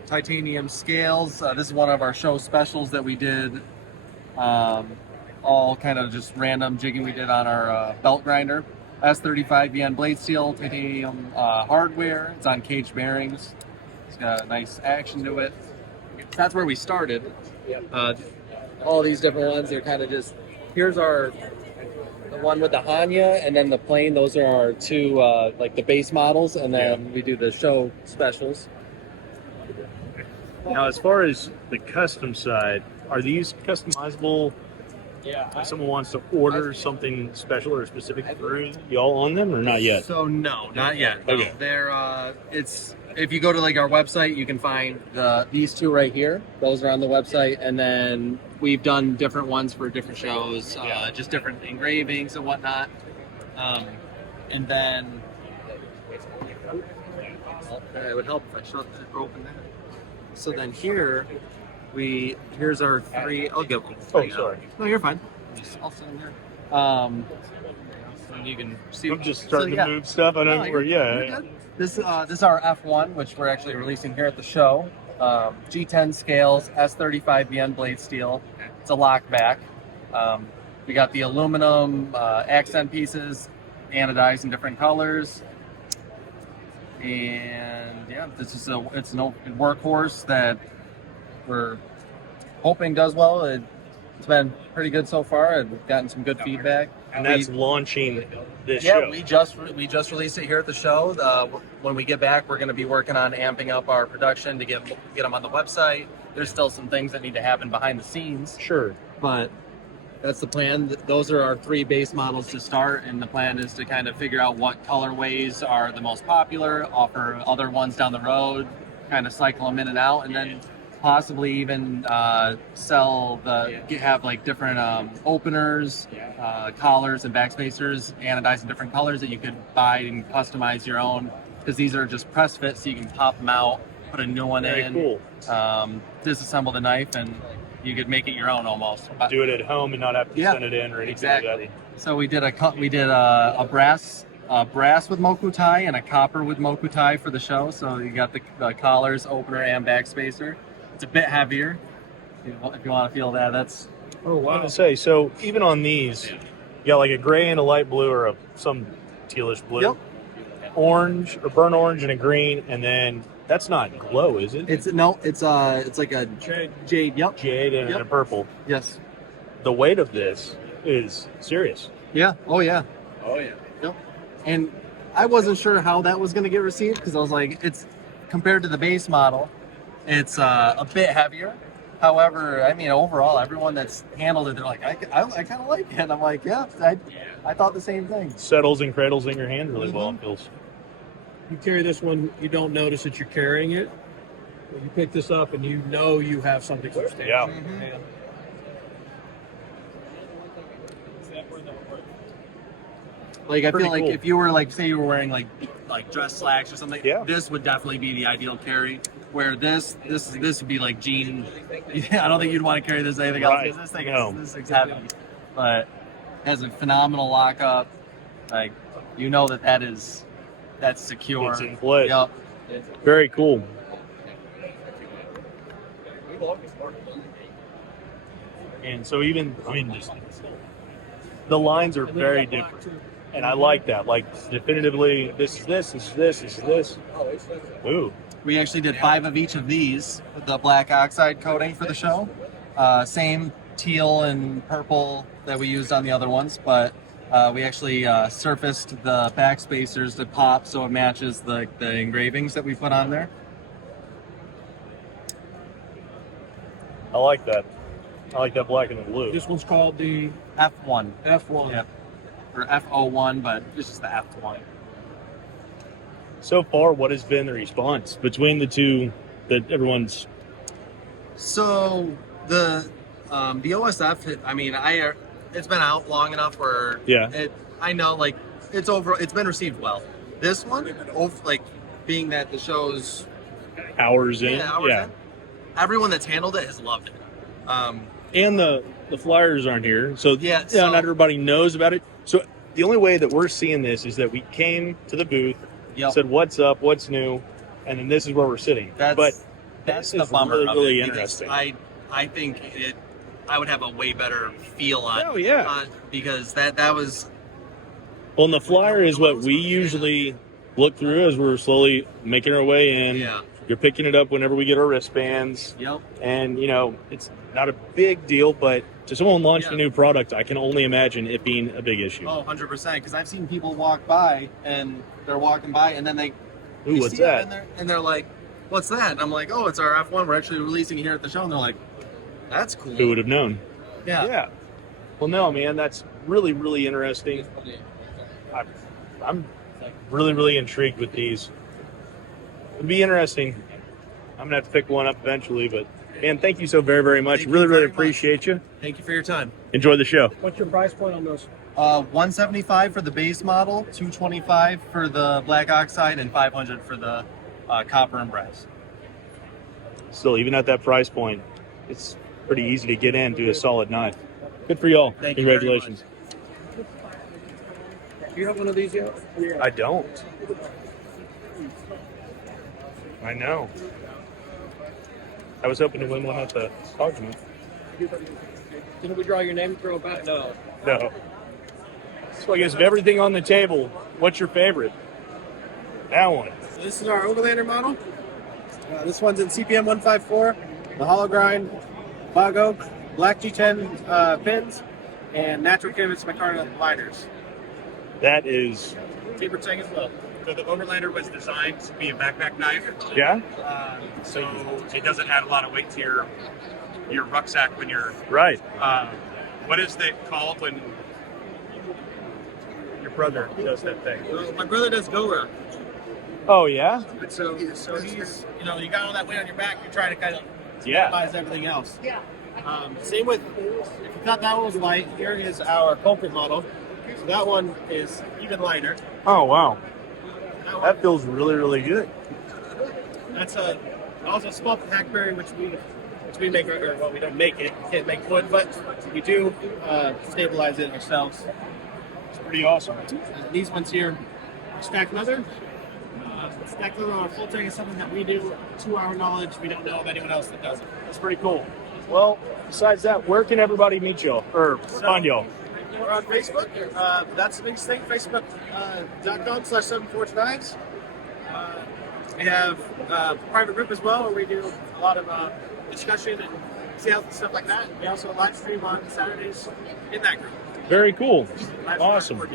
titanium scales. This is one of our show specials that we did. All kind of just random jigging we did on our belt grinder. S35 VN blade steel, titanium hardware. It's on cage bearings. It's got a nice action to it. So that's where we started. All these different ones, they're kind of just, here's the one with the Hanya and then the plane. Those are our two, like the base models, and then we do the show specials. Now, as far as the custom side, are these customizable? Yeah. If someone wants to order something special or specific for y'all on them, or not yet? So no, not yet. No. Okay. They're it's if you go to like our website, you can find these two right here. Those are on the website, and then we've done different ones for different shows, just different engravings and whatnot. And then it would help if I shut that open there. So then here's our three. I'll give them. Oh, sorry. No, you're fine. I'll send them here. You can see. I'm just starting to move stuff. I don't know where. Yeah. This is our F1, which we're actually releasing here at the show. G10 scales, S35VN blade steel. It's a lockback. We got the aluminum accent pieces, anodized in different colors. And yeah, it's an workhorse that we're hoping does well. It's been pretty good so far, and we've gotten some good feedback. And that's launching this yeah, show. we just released it here at the show. When we get back, we're going to be working on amping up our production to get them on the website. There's still some things that need to happen behind the scenes. Sure, but that's the plan. Those are our 3 base models to start, and the plan is to kind of figure out what colorways are the most popular, offer other ones down the road, kind of cycle them in and out, and then possibly even have like different openers, collars, and backspacers anodized in different colors that you could buy and customize your own, because these are just press fit, so you can pop them out, put a new one in, cool. Disassemble the knife, and you could make it your own almost. Do it at home and not have to send it in or anything exactly. like that. So we did a brass with Mokutai and a copper with Mokutai for the show. So you got the collars, opener, and backspacer. It's a bit heavier. If you want to feel that, that's. Oh wow! I was gonna say, so even on these, you got like a gray and a light blue, or some tealish blue. Yep. Orange or burnt orange and a green, and then that's not glow, is it? It's like a jade. Yep. Jade and a purple. Yes. The weight of this is serious. Yeah. Oh yeah. Yep. And I wasn't sure how that was going to get received, because I was like, it's compared to the base model, it's a bit heavier. However, I mean, overall, everyone that's handled it, they're like, I kind of like it. And I'm like, yeah, I thought the same thing. Settles and cradles in your hand really well. It feels. You carry this one, you don't notice that you're carrying it. When you pick this up and you know you have something substantial. Yeah. in your hand. Like, I Pretty feel like cool. if you were like, say you were wearing like dress slacks or something, this would definitely be the ideal carry. Where this would be like jean. I don't think you'd want to carry this anything else, Right. because this thing No. is heavy. But it has a phenomenal lockup. Like, you know that's secure. It's in place. Yep. Very cool. And so just the lines are very different. And I like that. Like, definitively, this is this, this is this, this is this. Ooh. We actually did 5 of each of these with the black oxide coating for the show. Same teal and purple that we used on the other ones, but we actually surfaced the backspacers to pop so it matches the engravings that we put on there. I like that. I like that black and the blue. This one's called the F1. F1. Yep. Or F01, but this is the F1. So far, what has been the response between the two that everyone's... So the OSF, I mean, it's been out long enough where I know, like, it's been received well. This one, like, being that the show's hours in, everyone that's handled it has loved it. And the flyers aren't here, so not everybody knows about it. So the only way that we're seeing this is that we came to the booth, said what's up, what's new, and then this is where we're sitting. That's the bummer. Really of it, interesting. I think I would have a way better feel on. Oh yeah. Because that was. Well, and the flyer is what we usually look through as we're slowly making our way in. Yeah. You're picking it up whenever we get our wristbands. Yep. And, it's not a big deal, but to someone launching a new product, I can only imagine it being a big issue. Oh, 100%. Because I've seen people walk by, and they're walking by, and then they what's see that? it, and they're like, what's that? And I'm like, oh, it's our F1. We're actually releasing it here at the show. And they're like, that's cool. Who would have known? Yeah. Yeah. Well, no, man, that's really, really interesting. I'm really, really intrigued with these. It'd be interesting. I'm going to have to pick one up eventually, but man, thank you so very, very much. Really appreciate you. Thank you for your time. Enjoy the show. What's your price point on those? $175 for the base model, $225 for the black oxide, and $500 for the copper and brass. Still, even at that price point, it's pretty easy to get in, do a solid knife. Good for y'all. Thank you very Congratulations. Do you have one of these yet? I don't. I know. I was hoping to win one at the auction. Didn't we draw your name and throw it back? No. No. So I guess of everything on the table, what's your favorite? That one. So this is our Overlander model. This one's in CPM 154, the hollow grind, bog oak, black G10 pins, and natural canvas micarta liners. That is. Taper tang as well. So the Overlander was designed to be a backpack knife. Yeah. So it doesn't add a lot of weight to your rucksack when you're. Right. What is it called when your brother does that thing? My brother does go rock. Oh yeah. So he's, you got all that weight on your back. You're trying to kind of Yeah. minimize everything else. Same with, if you thought that one was light, here is our culprit model. So that one is even lighter. Oh wow. That feels really, really good. That's also small hackberry, which we make, or well, we don't make it. We can't make wood, but we do stabilize it ourselves. It's pretty awesome. And these ones here, stack leather. Stack leather on a full tank is something that we do, to our knowledge. We don't know of anyone else that does it. It's pretty cool. Well, besides that, where can everybody meet y'all or find y'all? We're on Facebook. That's the biggest thing. Facebook.com/7forge knives. We have a private group as well where we do a lot of discussion and sales and stuff like that. We also live stream on Saturdays in that group. Very cool. Awesome. Well,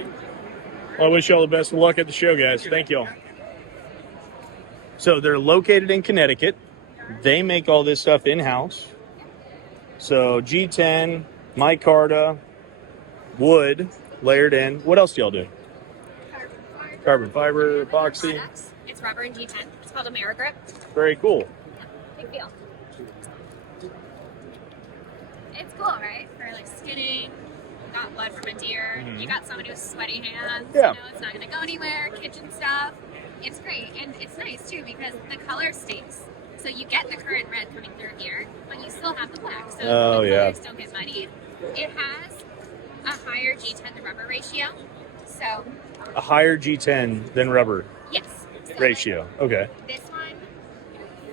I wish y'all the best of luck at the show, guys. Thank y'all. So they're located in Connecticut. They make all this stuff in-house. So G10, micarta, wood layered in. What else do y'all do? Carbon fiber, epoxy. It's rubber and G10. It's called Amerigrip. Very cool. Big deal. It's cool, right? For like skinning, you got blood from a deer, you got somebody with sweaty hands, Yeah. it's not going to go anywhere, kitchen stuff. It's great. And it's nice too because the color stays. So you get the current red coming through here, but you still have the black. So Oh, the yeah. colors don't get muddied. It has a higher G10 to rubber ratio. So, A higher G10 than rubber yes. So ratio. Okay. this one,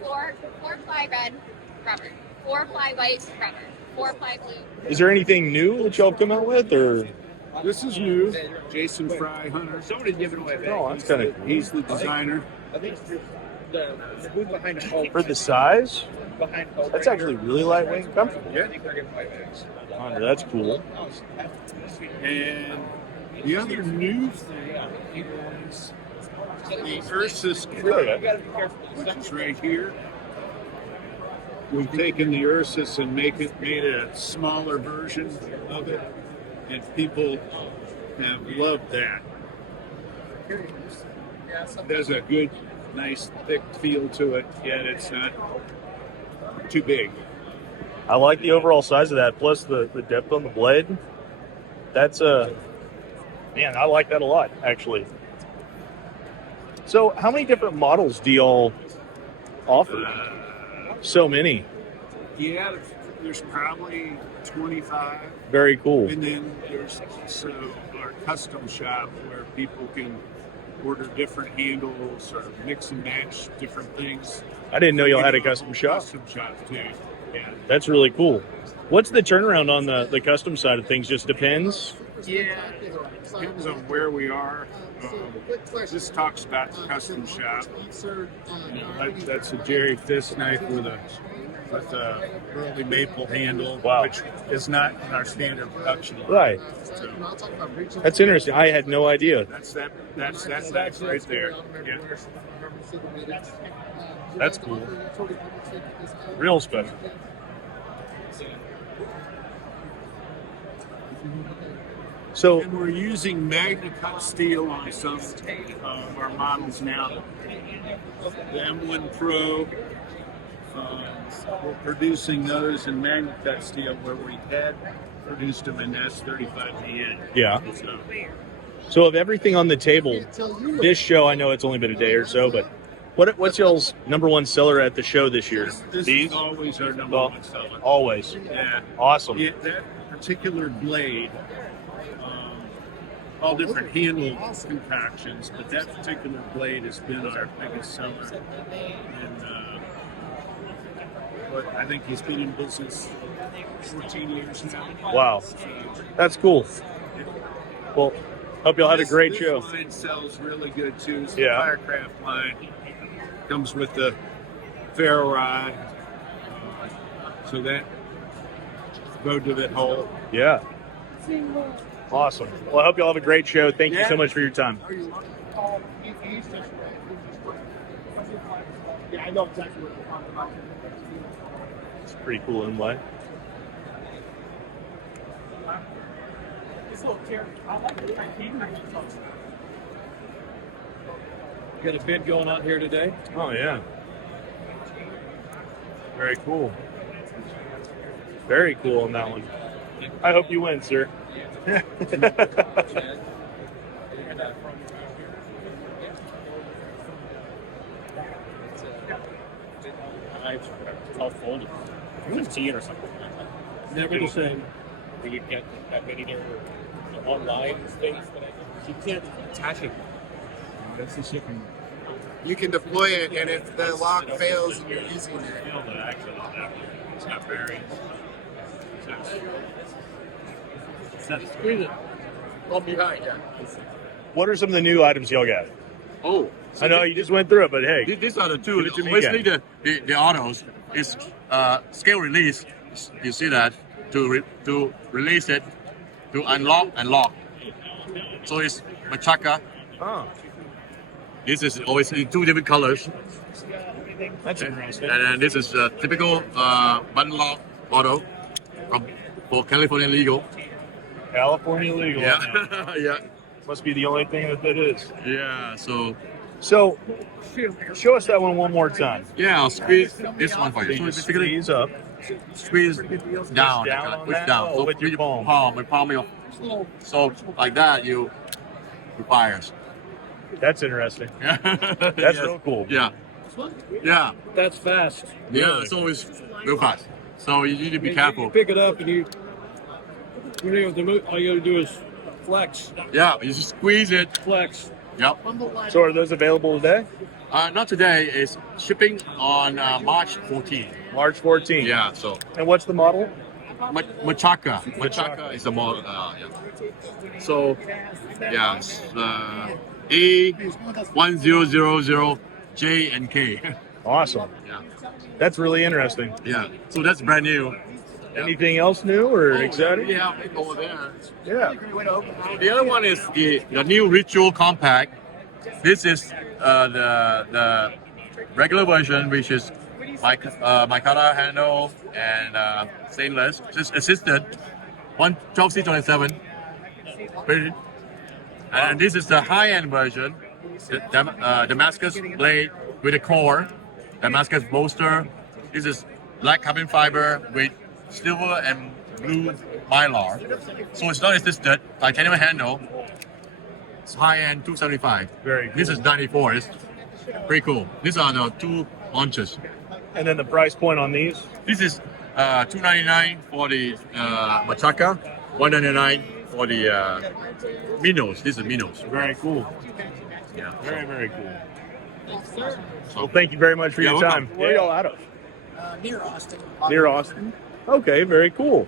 four ply red, rubber. 4 ply white, rubber. 4 ply blue. Is there anything new that y'all have come out with, or? This is new, Jason Fry Hunter. Somebody's giving away bags. Oh, that's kind of. He's the designer. I think the booth behind the For the size, behind that's actually really lightweight and comfortable. I think they're giving away bags. That's cool. And the other new thing is the Ursus Kit, which is right here. We've taken the Ursus and made a smaller version of it, and people have loved that. It has a good, nice, thick feel to it, yet it's not too big. I like the overall size of that, plus the depth on the blade. That's man, I like that a lot, actually. So, how many different models do y'all offer? So many. Yeah, there's probably 25. Very cool. And then there's also our custom shop where people can order different handles or mix and match different things. I didn't know y'all had a custom shop. Custom shop too. Yeah. That's really cool. What's the turnaround on the custom side of things? Just depends. Yeah, depends on where we are. This talks about the custom shop. That's a Jerry Fist knife with a early maple handle, which is not in our standard production line. Right. So That's interesting. I had no idea. that's that knife right there. Yeah. That's cool. Real special. So and we're using Magna Cut steel on some of our models now. The M1 Pro, we're producing those in Magna Cut steel where we had produced them in S35VN. Yeah. So of everything on the table, this show, I know it's only been a day or so, but what's y'all's number one seller at the show this year? This These? is always our number one seller. Always. Yeah. Awesome. Yeah, that particular blade all different handle compactions, but that particular blade has been our biggest seller. And but I think he's been in business 14 years now. Wow. That's cool. Well, hope y'all had a great show. This line sells really good too. It's Yeah. the Firecraft line. Comes with the ferro rod. So that go to that hole. Yeah. Awesome. Well, I hope y'all have a great show. Thank you so much for your time. Yeah, I know exactly what you're talking about. It's pretty cool inlay. This little chair, I like it. Got a bid going on here today. Oh, yeah. Very cool. Very cool on that one. I hope you win, sir. All folded. 15 or something. Never the same. When you get that many there online things, you can't attach it. That's the shipping. You can deploy it, and if the lock fails and you're using it, It's not very. Squeeze it. From behind, yeah. What are some of the new items y'all got? Oh, I know you just went through it, but hey. These are the two. Give it to me Basically, again. the autos is scale release. You see that to release it, to unlock and lock. So it's Machaca. Oh. This is always in two different colors. That's interesting. And then this is a typical button lock auto for California legal. California legal. Yeah, yeah. Must be the only thing that is. Yeah. So show us that one more time. yeah, I'll squeeze this one for you. So So you basically, squeeze up. squeeze down, down on push that? down. Oh, So with your palm. with palm of your. So like that, you fires. That's interesting. That's Yes. real cool. Yeah. Yeah. That's fast. Yeah. So it's real fast. So you need to be You careful. pick it up and you know, all you gotta do is flex. Yeah. You just squeeze it. Flex. Yep. So are those available today? Not today. It's shipping on March 14th. March 14th. Yeah. So. And what's the model? Machaca. Machaca is the model. Yeah. So, yeah, it's A1000J and K. Awesome. Yeah. That's really interesting. Yeah. So that's brand new. Anything else new or exciting? Yeah, over there. Yeah. The other one is the new Ritual Compact. This is the regular version, which is micarta handle and stainless, just assisted, 12C27. And this is the high-end version, the Damascus blade with a core, Damascus bolster. This is black carbon fiber with silver and blue mylar. So it's not assisted, titanium handle. It's high-end 275. Very cool. This is 94. It's pretty cool. These are the two launches. And then the price point on these? This is $299 for the Machaca, $199 for the Minos. This is Minos. Very cool. Yeah. Very, very cool. Well, thank you very much for your welcome. time. Where are y'all out of? Near Austin. Near Austin? Okay, very cool.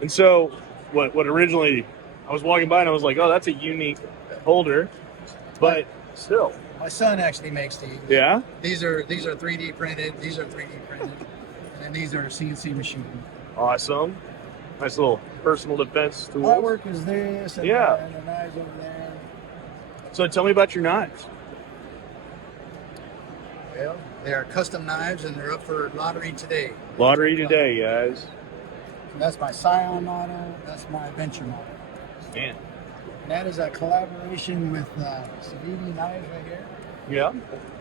And so, what originally, I was walking by and I was like, oh, that's a unique holder, but still. My son actually makes these. Yeah? These are 3D printed. These are 3D printed, and then these are CNC machined. Awesome. Nice little personal defense tool. Artwork is this, and Yeah. and the knives over there. So tell me about your knives. Well, they are custom knives, and they're up for lottery today. Lottery today, guys. That's my Scion model. That's my Adventure model. Man. And that is a collaboration with Savini Knives right here. Yeah.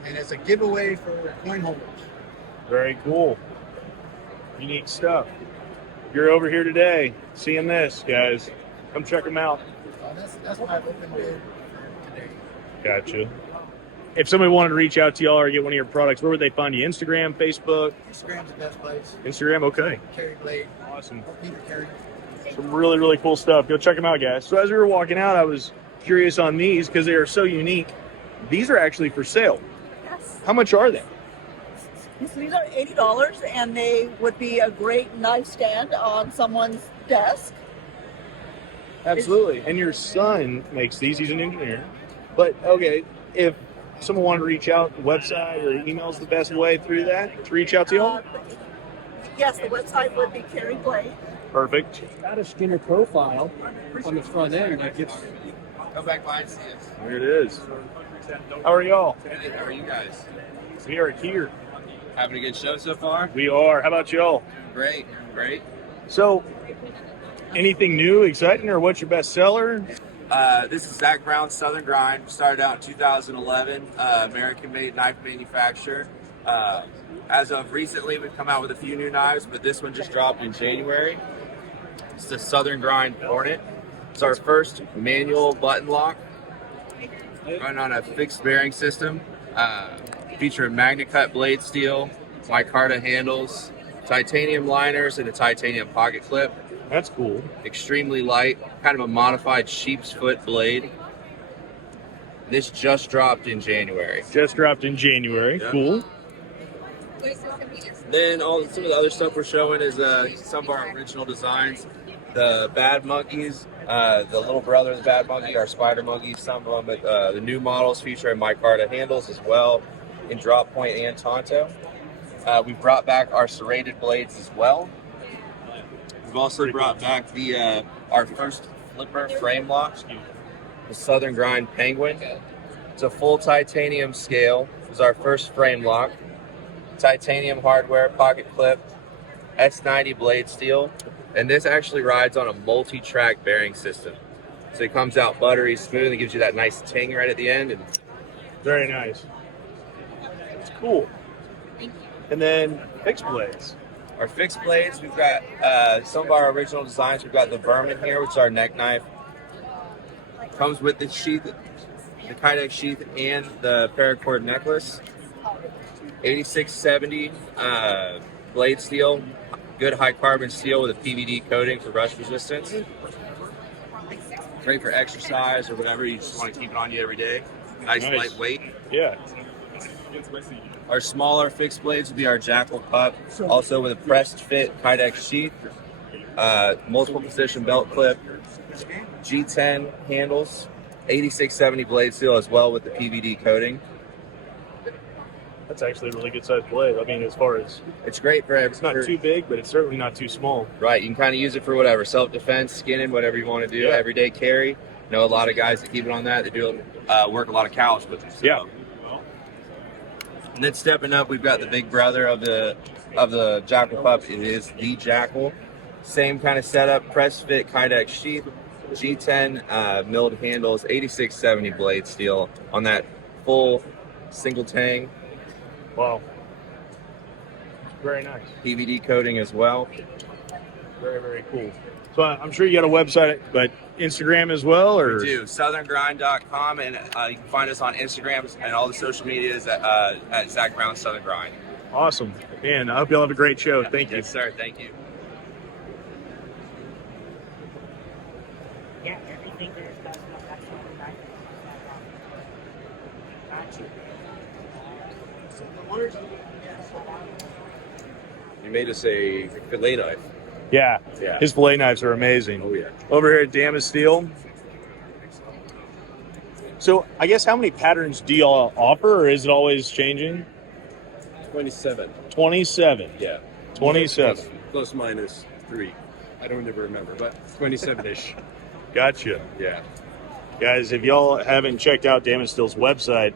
And it's a giveaway for coin holders. Very cool. Unique stuff. You're over here today seeing this, guys. Come check them out. That's my open bid today. Gotcha. If somebody wanted to reach out to y'all or get one of your products, where would they find you? Instagram, Facebook? Instagram's the best place. Instagram, okay. Carry Blade. Awesome. Peter Carey. Some really, really cool stuff. Go check them out, guys. So as we were walking out, I was curious on these because they are so unique. These are actually for sale. Yes. How much are they? So these are $80, and they would be a great nightstand on someone's desk. Absolutely. And your son makes these. He's an engineer. But okay, if someone wanted to reach out, the website or email's the best way through that to reach out to y'all? Yes, the website would be Carrie Blade. Perfect. Got a Skinner profile on the front end. Like it's Come back by and see us. There it is. How are y'all? Hey, how are you guys? We are here. Having a good show so far? We are. How about y'all? Great, great. So, anything new, exciting, or what's your best seller? This is Zach Brown, Southern Grind. Started out in 2011, American-made knife manufacturer. As of recently, we've come out with a few new knives, but this one just dropped in January. It's the Southern Grind Hornet. It's our first manual button lock, run on a fixed bearing system. Featuring MagnaCut blade steel, micarta handles, titanium liners, and a titanium pocket clip. That's cool. Extremely light, kind of a modified sheep's foot blade. This just dropped in January. Just dropped in January. Yeah. Cool. Then some of the other stuff we're showing is some of our original designs. The Bad Monkeys, the little brother of the Bad Monkey, our Spider Monkeys, some of them, but the new models featuring micarta handles as well in drop point and Tonto. We've brought back our serrated blades as well. We've also brought back the our first flipper frame lock, the Southern Grind Penguin. It's a full titanium scale. It was our first frame lock. Titanium hardware, pocket clip, S90 blade steel, and this actually rides on a multi-track bearing system. So it comes out buttery smooth and gives you that nice ting right at the end. And very nice. It's cool. Thank you. And then fixed blades. Our fixed blades, we've got some of our original designs. We've got the Vermin here, which is our neck knife. Comes with the sheath, the Kydex sheath, and the paracord necklace. 8670 blade steel, good high carbon steel with a PVD coating for rust resistance. Great for exercise or whatever, you just want to keep it on you every day. Nice. Lightweight. Yeah. Our smaller fixed blades would be our Jackal Pup, also with a pressed fit Kydex sheath, multiple position belt clip, G10 handles, 8670 blade steel as well with the PVD coating. That's actually a really good sized blade. I mean, as far as it's great for it's not too big, but it's certainly not too small. Right, you can kind of use it for whatever, self-defense, skinning, whatever you want to do. Yeah. Everyday carry. Know a lot of guys that keep it on that. They do work a lot of cows with it. So. Yeah. And then stepping up, we've got the big brother of the Jackal Pup. It is the Jackal. Same kind of setup, press fit Kydex sheath, G10 milled handles, 8670 blade steel on that full single tang. Wow. Very nice. PVD coating as well. Very, very cool. So I'm sure you got a website, but Instagram as well, or? We do. SouthernGrind.com, and you can find us on Instagram and all the social medias at Zach Brown Southern Grind. Awesome. Man, I hope you'll have a great show. Thank you. Yes, sir. Thank you. Yeah, everything there is basketball, You made us a fillet knife. Yeah. Yeah. His fillet knives are amazing. Oh, yeah. Over here at Damas Steel. So I guess how many patterns do y'all offer, or is it always changing? 27. 27. Yeah. 27. Plus minus 3. I don't ever remember, but 27-ish. Gotcha. Yeah. Guys, if y'all haven't checked out Damas Steel's website,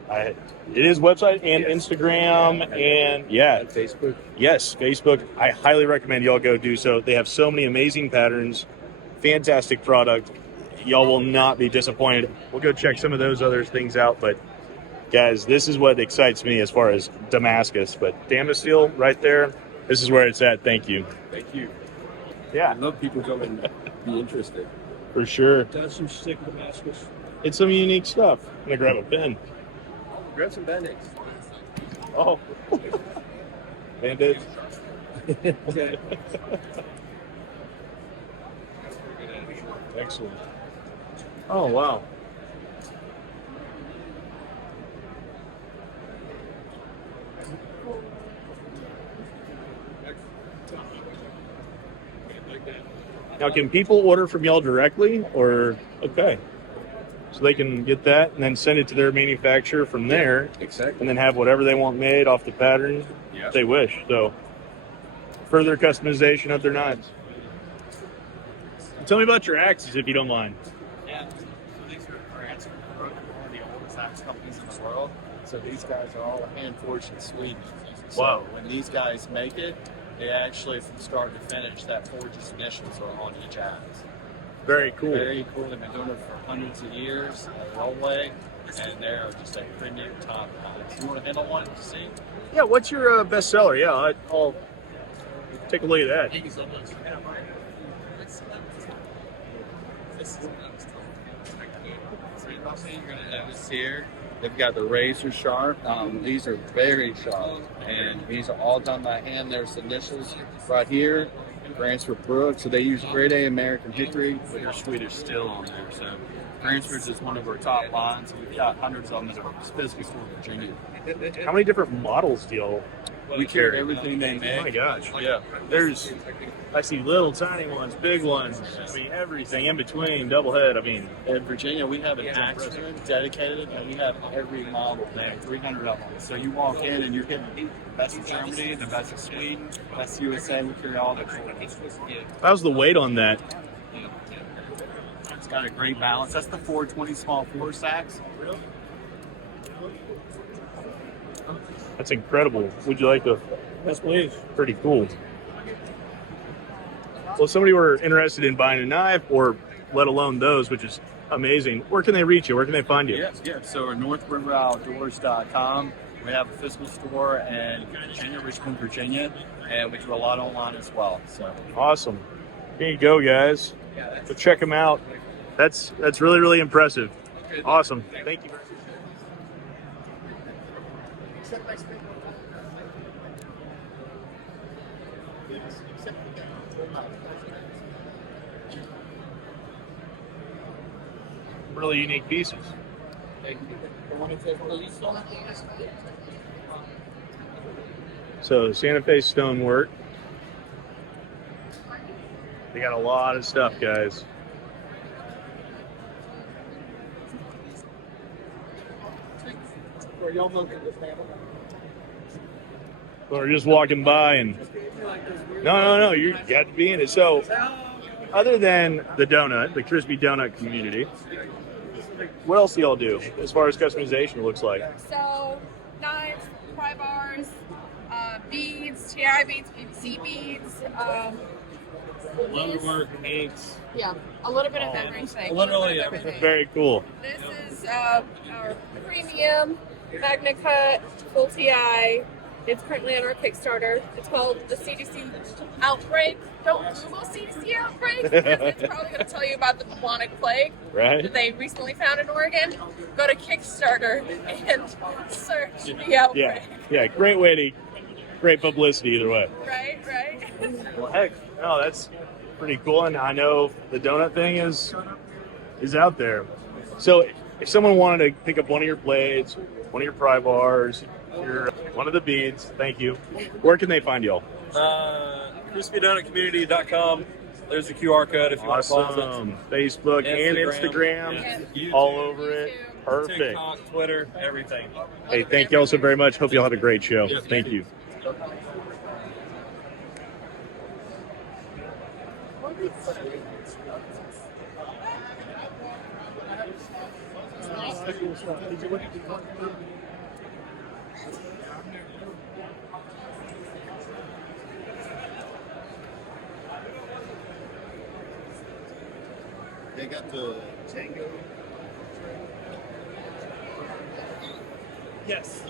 it is website and Instagram and yeah. And Facebook. Yes, Facebook. I highly recommend y'all go do so. They have so many amazing patterns, fantastic product. Y'all will not be disappointed. We'll go check some of those other things out, but guys, this is what excites me as far as Damascus. But Damas Steel right there, this is where it's at. Thank you. Thank you. Yeah. I love people coming and be interested. For sure. does some sick Damascus. It's some unique stuff. I'm going to grab a pen. Grab some Band-Aids. Oh. Band-Aids. Okay. Excellent. Oh, wow. Now, can people order from y'all directly, or okay? So they can get that and then send it to their manufacturer from there, Exactly. and then have whatever they want made off the pattern if they wish. So further customization of their knives. Tell me about your axes, if you don't mind. Yeah, so these are France, one of the oldest axe companies in the world. So these guys are all hand forged in Sweden. So Wow. when these guys make it, they actually, from start to finish, that forge's initials are on each axe. Very cool. Very cool. They've been doing it for hundreds of years, their own way, and they're just a premium top knives. You want to handle one to see? Yeah, what's your best seller? Yeah, I'll take a look at that. Thank you so much. So you're going to notice here, they've got the razor sharp. These are very sharp, and these are all done by hand. There's initials right here, Bransford Brook. So they use grade A American hickory with their Swedish steel on there. So Bransford's is one of our top lines. We've got hundreds of them that are specifically for Virginia. How many different models do y'all We carry everything they make. Oh my gosh, yeah. I see little tiny ones, big ones. I mean, everything in between, double head. I mean, In Virginia, we have an axe room dedicated, and we have every model there, 300 of them. So you walk in, and you're getting the best of Germany, the best of Sweden, best of USA. We carry all the how's the weight on that? It's got a great balance. That's the 420 small force axe. That's incredible. Would you like to? Yes, please. Pretty cool. Well, if somebody were interested in buying a knife, or let alone those, which is amazing, where can they reach you? Where can they find you? Yeah. So we're NorthRiverOutdoors.com. We have a physical store in Virginia, Richmond, Virginia, and we do a lot online as well. So Awesome. Here you go, guys. So check them out. That's really, really impressive. Awesome. Thank you. Really unique pieces. So Santa Fe stonework. They got a lot of stuff, guys. Or just walking by and no, you got to be in it. So, other than the donut, the crispy donut community, what else do y'all do as far as customization looks like? So, knives, pry bars, beads, TI beads, PVC beads, Leatherwork, inks. yeah, a little bit of everything. Literally Very cool. This is our premium Magna Cut Full TI. It's currently on our Kickstarter. It's called the CDC Outbreak. Don't Google CDC Outbreak, because it's probably going to tell you about the bubonic plague that they recently found in Oregon. Go to Kickstarter and search the outbreak. Yeah, great publicity either way. Right. Well, heck, no, that's pretty cool, and I know the donut thing is out there. So, if someone wanted to pick up one of your blades, one of your pry bars, one of the beads, thank you. Where can they find y'all? CrispyDonutCommunity.com. There's a QR code if you want to follow us. Facebook and Instagram, YouTube, all over it. Perfect. TikTok, Twitter, everything. Hey, thank you all so very much. Hope you all had a great show. Yes, Thank you. They got the Tango. Yes.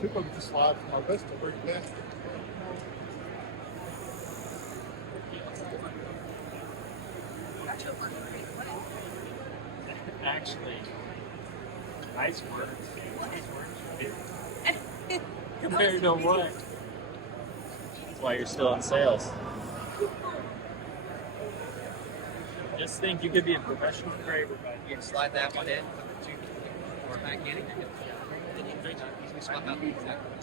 Should go to slide from my wrist to bring it back. Actually, nice work. There no way. That's why you're still in sales. Just think you could be a professional engraver, but You can slide that one in, put the two or back in, and then you can easily swap out the exact one.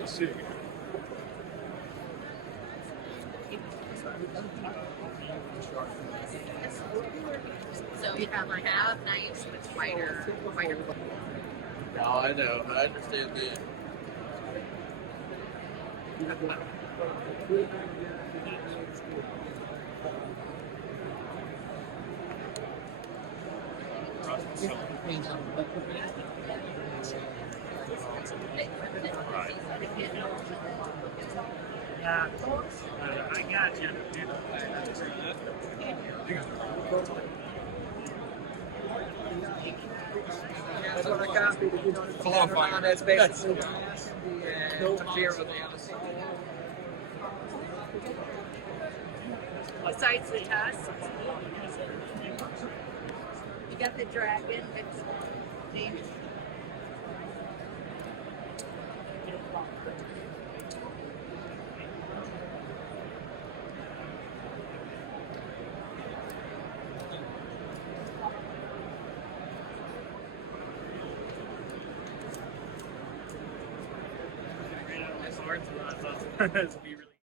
Let's see. So we have like a nice, wider. No, I know. I understand that. Yeah, I got you. That's what I got. That's basically no fear of the Besides the tusks, you got the dragon. It's named. That's be really